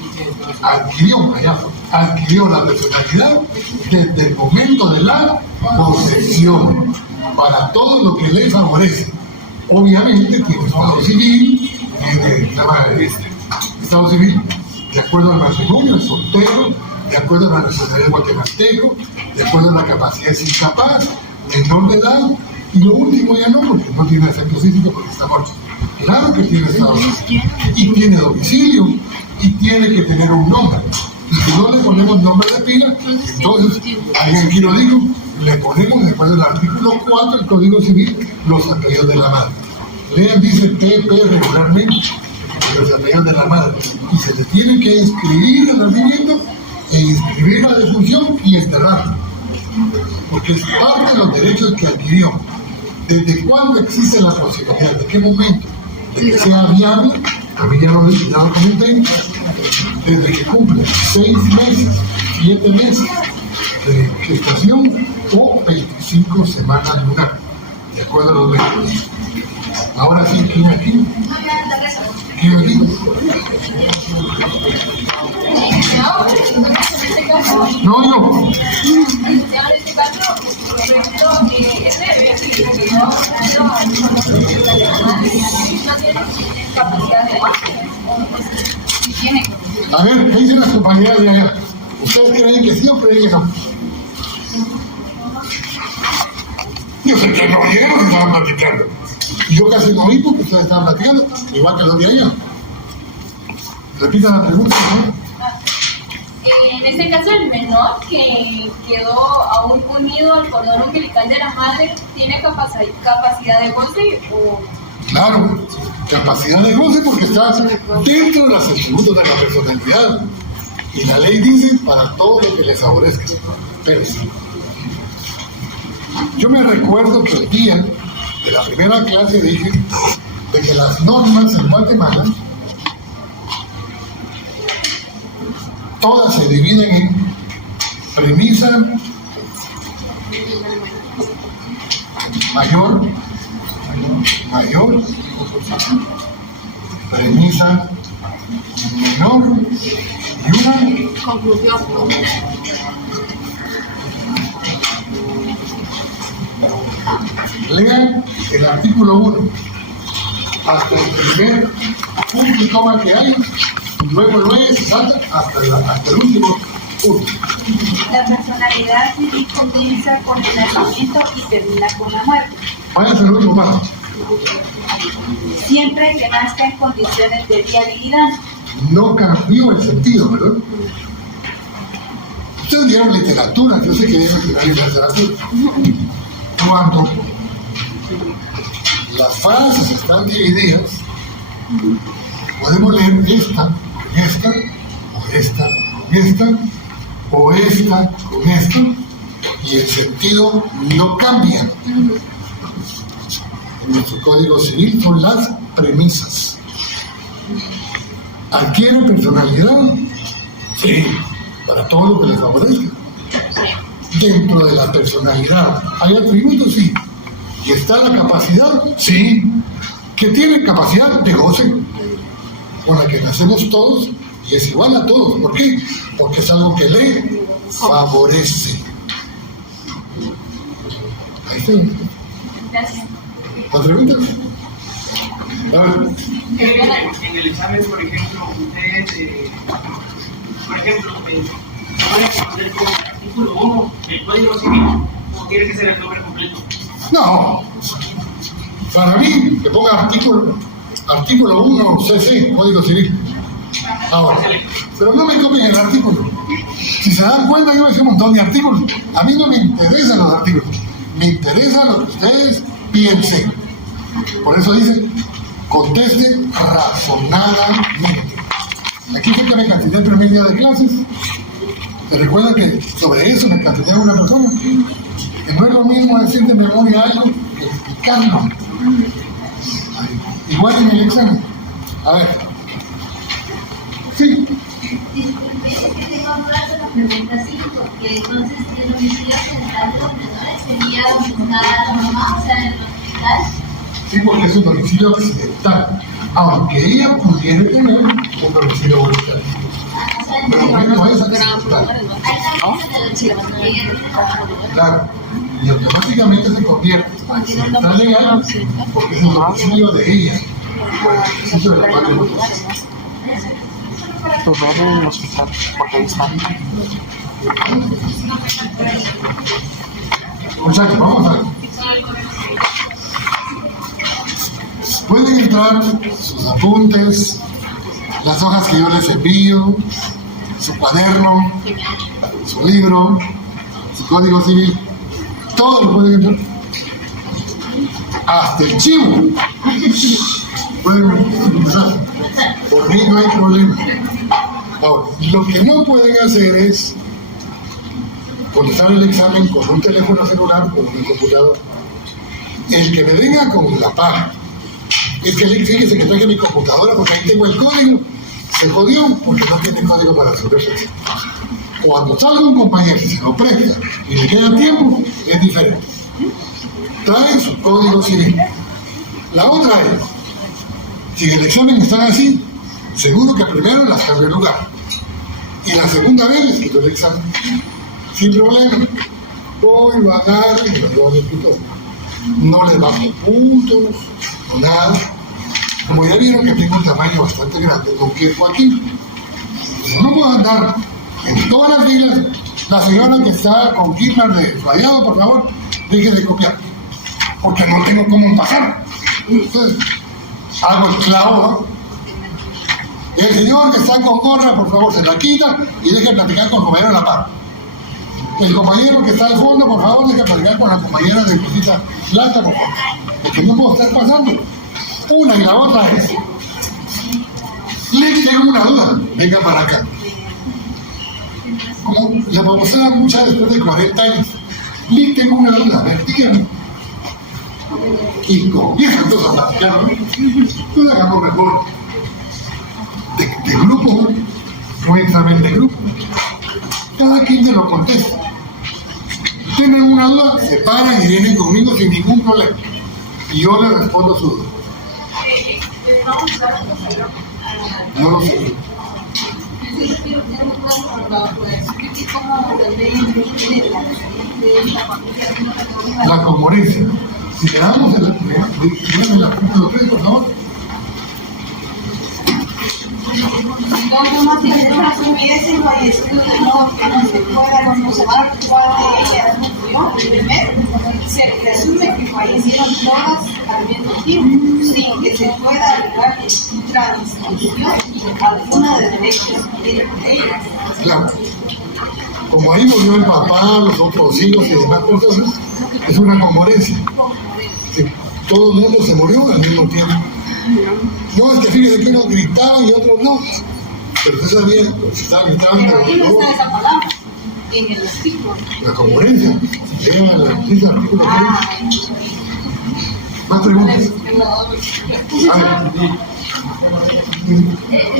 adquirió la personalidad desde el momento de la concepción para todo lo que le favorece. Obviamente tiene estado civil, tiene estado civil de acuerdo al matrimonio, el soltero, de acuerdo a la nacionalidad guatemalteco, de acuerdo a la capacidad de ser incapaz, menor de edad, y lo último ya no, porque no tiene efecto físico porque está muerto. Claro que tiene estado civil, y tiene domicilio, y tiene que tener un nombre. Y si no le ponemos nombre de pila, entonces, alguien aquí lo dijo, le ponemos después del artículo 4 del Código Civil los apellidos de la madre. Lean, dice TP regularmente, los apellidos de la madre. Y se le tiene que inscribir el nacimiento e inscribir la defunción y enterrarlo. Porque es parte de los derechos que adquirió. ¿Desde cuándo existe la posibilidad? ¿De qué momento? De que sea viable, a mí ya lo comenté, desde que cumple 6 meses, 7 meses de gestación o 25 semanas lunar, de acuerdo a los médicos. Ahora sí, ¿quién aquí? ¿Quién aquí? No, en este caso, No, yo. en este caso, tienen capacidad de goce o pues si tienen. A ver, ¿qué dicen las compañeras de allá? ¿Ustedes creen que sí o creen que no? Yo sé que no oyeron que estaban platicando. Yo casi no oí porque ustedes estaban platicando, igual que los de allá. Repita la pregunta, ¿no? En este caso, el menor que quedó aún unido al cordón umbilical de la madre, ¿tiene capacidad de goce o...? Claro, capacidad de goce porque está dentro de los atributos de la personalidad. Y la ley dice para todo lo que les favorezca. Pero sí. Yo me recuerdo que el día de la primera clase dije de que las normas en Guatemala todas se dividen en premisa mayor, premisa menor y una Conclusión. Lean el artículo 1 hasta el primer punto y coma que hay, y luego se salta hasta el último punto. La personalidad civil comienza con el nacimiento y termina con la muerte. Váyanse al último paso. Siempre que nazca en condiciones de viabilidad. No cambió el sentido, ¿verdad? Ustedes dieron literatura, yo sé que dieron literatura. Cuando las frases están divididas, podemos leer esta con esta, o esta con esta, o esta con esta, y el sentido no cambia. En nuestro Código Civil son las premisas. ¿Adquiere personalidad? Sí, para todo lo que les favorezca. Dentro de la personalidad, ¿hay atributos? Sí. ¿Y está la capacidad? Sí. ¿Que tiene capacidad de goce? Con la que nacemos todos y es igual a todos. ¿Por qué? Porque es algo que le favorece. Ahí está. Gracias. ¿Más preguntas? A ver. En el examen, por ejemplo, ustedes, pueden responder con el artículo 1 del Código Civil o tiene que ser el nombre completo. No. Para mí, que ponga artículo 1 CC, Código Civil. Ahora, pero no me copien el artículo. Si se dan cuenta, yo hice un montón de artículos. A mí no me interesan los artículos. Me interesa lo que ustedes piensen. Por eso dice, conteste razonadamente. Aquí fue que me castigué el primer día de clases. ¿Se recuerda que sobre eso me castigué a una persona? Que no es lo mismo decir de memoria algo que explicarlo. Igual en el examen. A ver. Sí. Que tengo dudas de la pregunta 5, porque entonces el domicilio central de los menores sería donde está la mamá, o sea, en el hospital. Sí, porque es un domicilio accidental, aunque ella pudiera tener un domicilio voluntario. Pero no es accidental. Claro, y automáticamente se convierte en accidental legal porque es un domicilio de ella. Eso es la parte de Primero en el hospital, porque ahí está. Muchachos, vamos a ver. Pueden entrar sus apuntes, las hojas que yo les envío, su cuaderno, su libro, su código civil, todo lo pueden entrar. Hasta el chivo. Pueden empezar. Por mí no hay problema. Ahora, lo que no pueden hacer es contestar el examen con un teléfono celular o un computador. El que me venga con la paga, es que fíjese que traje mi computadora porque ahí tengo el código, se jodió porque no tiene código para resolverse. Cuando salga un compañero y se lo presta y le queda tiempo, es diferente. Trae su código civil. La otra es, si en el examen están así, seguro que primero las cambió el lugar. Y la segunda vez les quitó el examen. Sin problema. Hoy lo agarro y me lo llevo en el escritorio. No les bajo puntos o nada. Como ya vieron que tengo un tamaño bastante grande, no quepo aquí. No puedo andar en todas las filas. La señora que está con Kirchner de rayado, por favor, deje de copiar. Porque no tengo cómo pasar. Entonces, hago el clavo, ¿no? El señor que está con gorra, por favor, se la quita y deje platicar con el compañero de la par. El compañero que está al fondo, por favor, deje platicar con la compañera de cosita blanca, por favor. Porque no puedo estar pasando. Una y la otra es. Le tengo una duda, venga para acá. Como la babosada mucha después de 40 años, le tengo una duda, a ver, dígame. Y comienzan todos a platicar, ¿no? Entonces hagamos mejor de grupo, no examen de grupo. Cada quien se lo contesta. Tienen una duda, se paran y vienen conmigo sin ningún problema. Y yo les respondo su duda. No lo sé. La conmorencia. Si le damos el artículo 3, por favor. Cuando no tiene una estuviese fallecido de modo que no se pueda comprobar cuál de ellas murió primero, se presume que fallecieron todas al mismo tiempo, sin que se pueda alegar transmisión alguna de derechos de ellas. Claro. Como ahí murió el papá, los otros hijos y demás personas, es una conmorencia. Sí, todo el mundo se murió al mismo tiempo. No, es que fíjese que unos gritaban y otros no. Pero usted sabía, si estaban gritando. Pero ahí no está esa palabra, en el artículo. La conmorencia. Era el artículo 3. Más preguntas. Es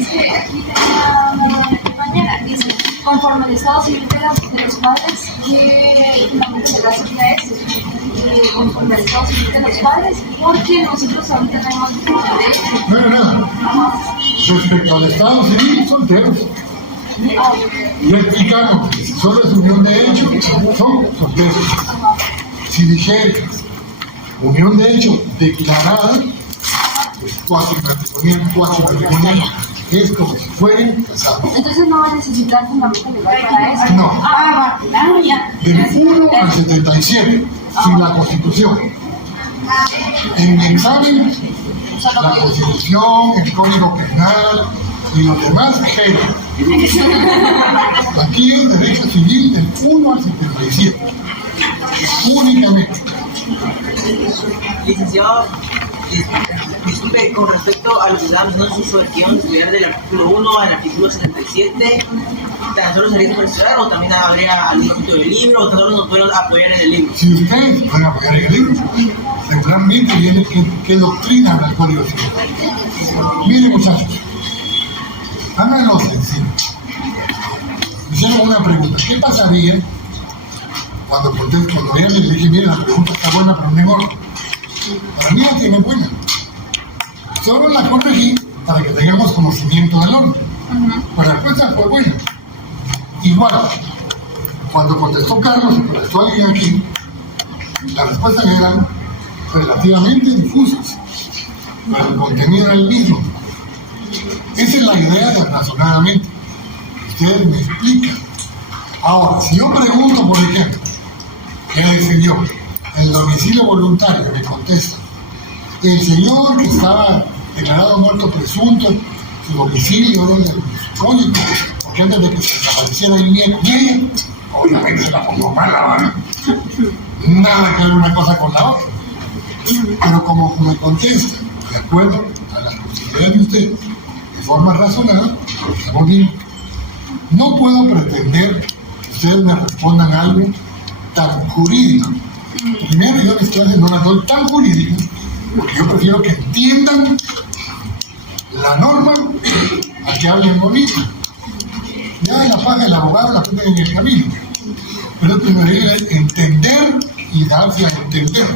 que aquí tenía una compañera, dice, conforme al estado civil de los padres, ¿qué fundamento de la sociedad es? Conforme al estado civil de los padres, porque nosotros ahorita tenemos derecho. No. Respecto al estado civil, solteros. Y explicamos que si solo es unión de hecho, son solteros. Si dijera unión de hecho declarada, pues cuatrimatrimonial, que es como si fueran casados. Entonces no va a necesitar fundamento legal para eso. No. Del 1 al 77, sin la Constitución. En mi examen, la Constitución, el Código Penal y los demás géneros. Aquí es derecho civil del 1 al 77. Únicamente. Licenciado, disculpe, con respecto a lo que estábamos mencionando sobre que íbamos a estudiar del artículo 1 al artículo 77, ¿tan solo sería para estudiar o también habría algún tipo de libro o tan solo nos pueden apoyar en el libro? Si ustedes pueden apoyar en el libro, regularmente viene qué doctrina habla el Código Civil. Miren, muchachos, háganlo sencillo. Hicieron una pregunta: ¿qué pasaría cuando vean y le dije, mire, la pregunta está buena, pero no engorda? Para mí la tiene buena. Solo la corregí para que tengamos conocimiento del orden. Pero la respuesta fue buena. Igual, cuando contestó Carlos y contestó alguien aquí, las respuestas eran relativamente difusas, pero el contenido era el mismo. Esa es la idea de razonadamente. Ustedes me explican. Ahora, si yo pregunto, por ejemplo, ¿qué decidió? El domicilio voluntario me contesta: el señor que estaba declarado muerto presunto, su domicilio era el del cónyuge, porque antes de que se desapareciera el nieto y ella, obviamente se la pongo mala, ¿vale? Nada que ver una cosa con la otra. Pero como me contesta, de acuerdo a las posibilidades de ustedes, de forma razonada, estamos bien. No puedo pretender que ustedes me respondan algo tan jurídico. Primero, yo mis clases no las doy tan jurídicas, porque yo prefiero que entiendan la norma a que hablen bonito. Ya la paga el abogado la ponen en el camino. Pero primero es entender y darse a entender.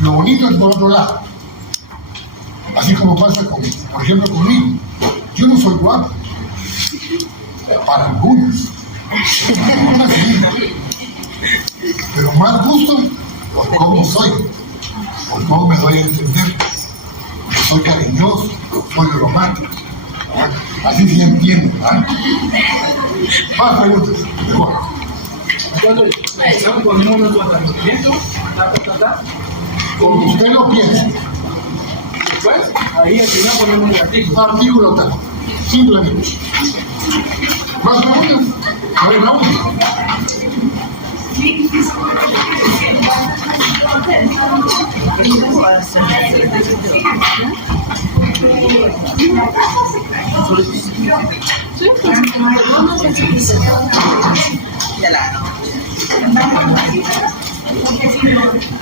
Lo bonito es por otro lado. Así como pasa con, por ejemplo, conmigo. Yo no soy guapo. Para algunos. Sí. Pero más gusto por cómo soy, por cómo me doy a entender. soy cariñoso, soy romántico. Así se entiende, ¿verdad? Más preguntas. Entonces, ponemos nuestro tratamiento, Como usted lo piensa. después, ahí al final ponemos el artículo. Artículo tal. Simplemente. Más preguntas. A ver, vamos.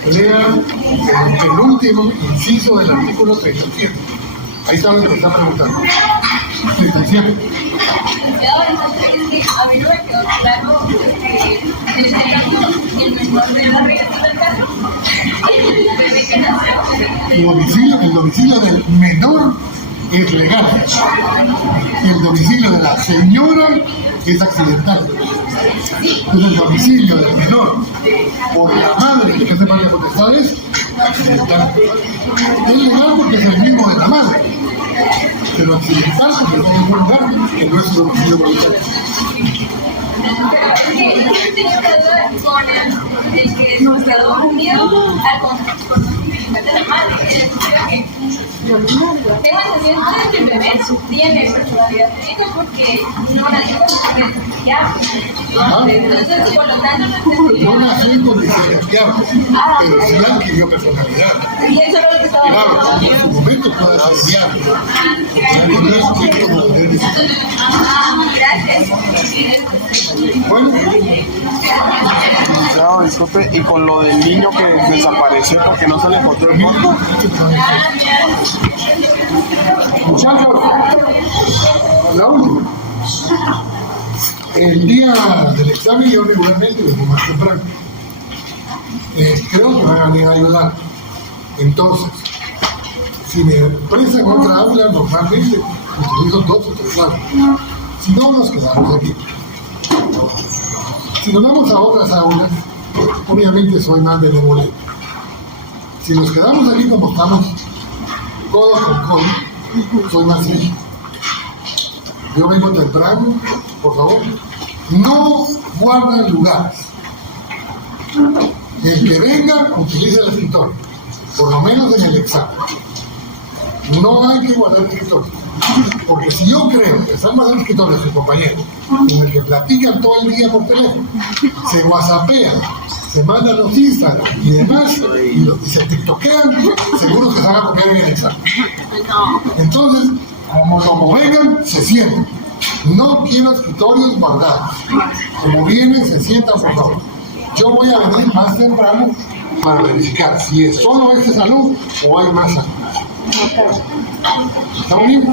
Lean el penúltimo inciso del artículo 37. Ahí saben lo que está preguntando. 37. Es que a mí no me quedó claro en este caso el menor de la regla del caso. Desde que nació. El domicilio del menor es legal. El domicilio de la señora es accidental. Entonces el domicilio del menor por la madre que hace parte de potestades es accidental. Es legal porque es el mismo de la madre, pero accidental porque es en un lugar que no es su domicilio voluntario. Pero es que yo tenía una duda con el que nos quedó unido al conocimiento de la madre, en el sentido que tengo entendido que el bebé tiene personalidad jurídica porque no nació con entonces, por lo tanto, No nací con discapacidad, pero sí adquirió personalidad. y eso es lo que estaba Claro, en su momento puede ser diablo, porque ya no es objeto de poder decidir. gracias. Bueno, No, disculpe, y con lo del niño que desapareció porque no se le encontró el cuerpo. muchachos, la última. El día del examen yo regularmente vengo más temprano. Creo que me van a ayudar. Entonces, si me prestan otra aula, normalmente utilizo 2 o 3 aulas. Si no, nos quedamos aquí. Si nos vamos a otras aulas, obviamente soy más benevolente. Si nos quedamos aquí como estamos, codo con codo, soy más rígido. Yo vengo temprano, por favor. No guarden lugares. El que venga, utilice el escritorio, por lo menos en el examen. No hay que guardar el escritorio. Porque si yo creo que están más en el escritorio sus compañeros, con el que platican todo el día por teléfono, se whatsappean, se mandan los Instagram y demás, y se tiktokean, seguro que se van a copiar en el examen. Entonces, como vengan, se sientan. No quiero escritorios guardados. Como vienen, se sientan, por favor. Yo voy a venir más temprano para verificar si es solo este salón o hay más salón. ¿Estamos bien?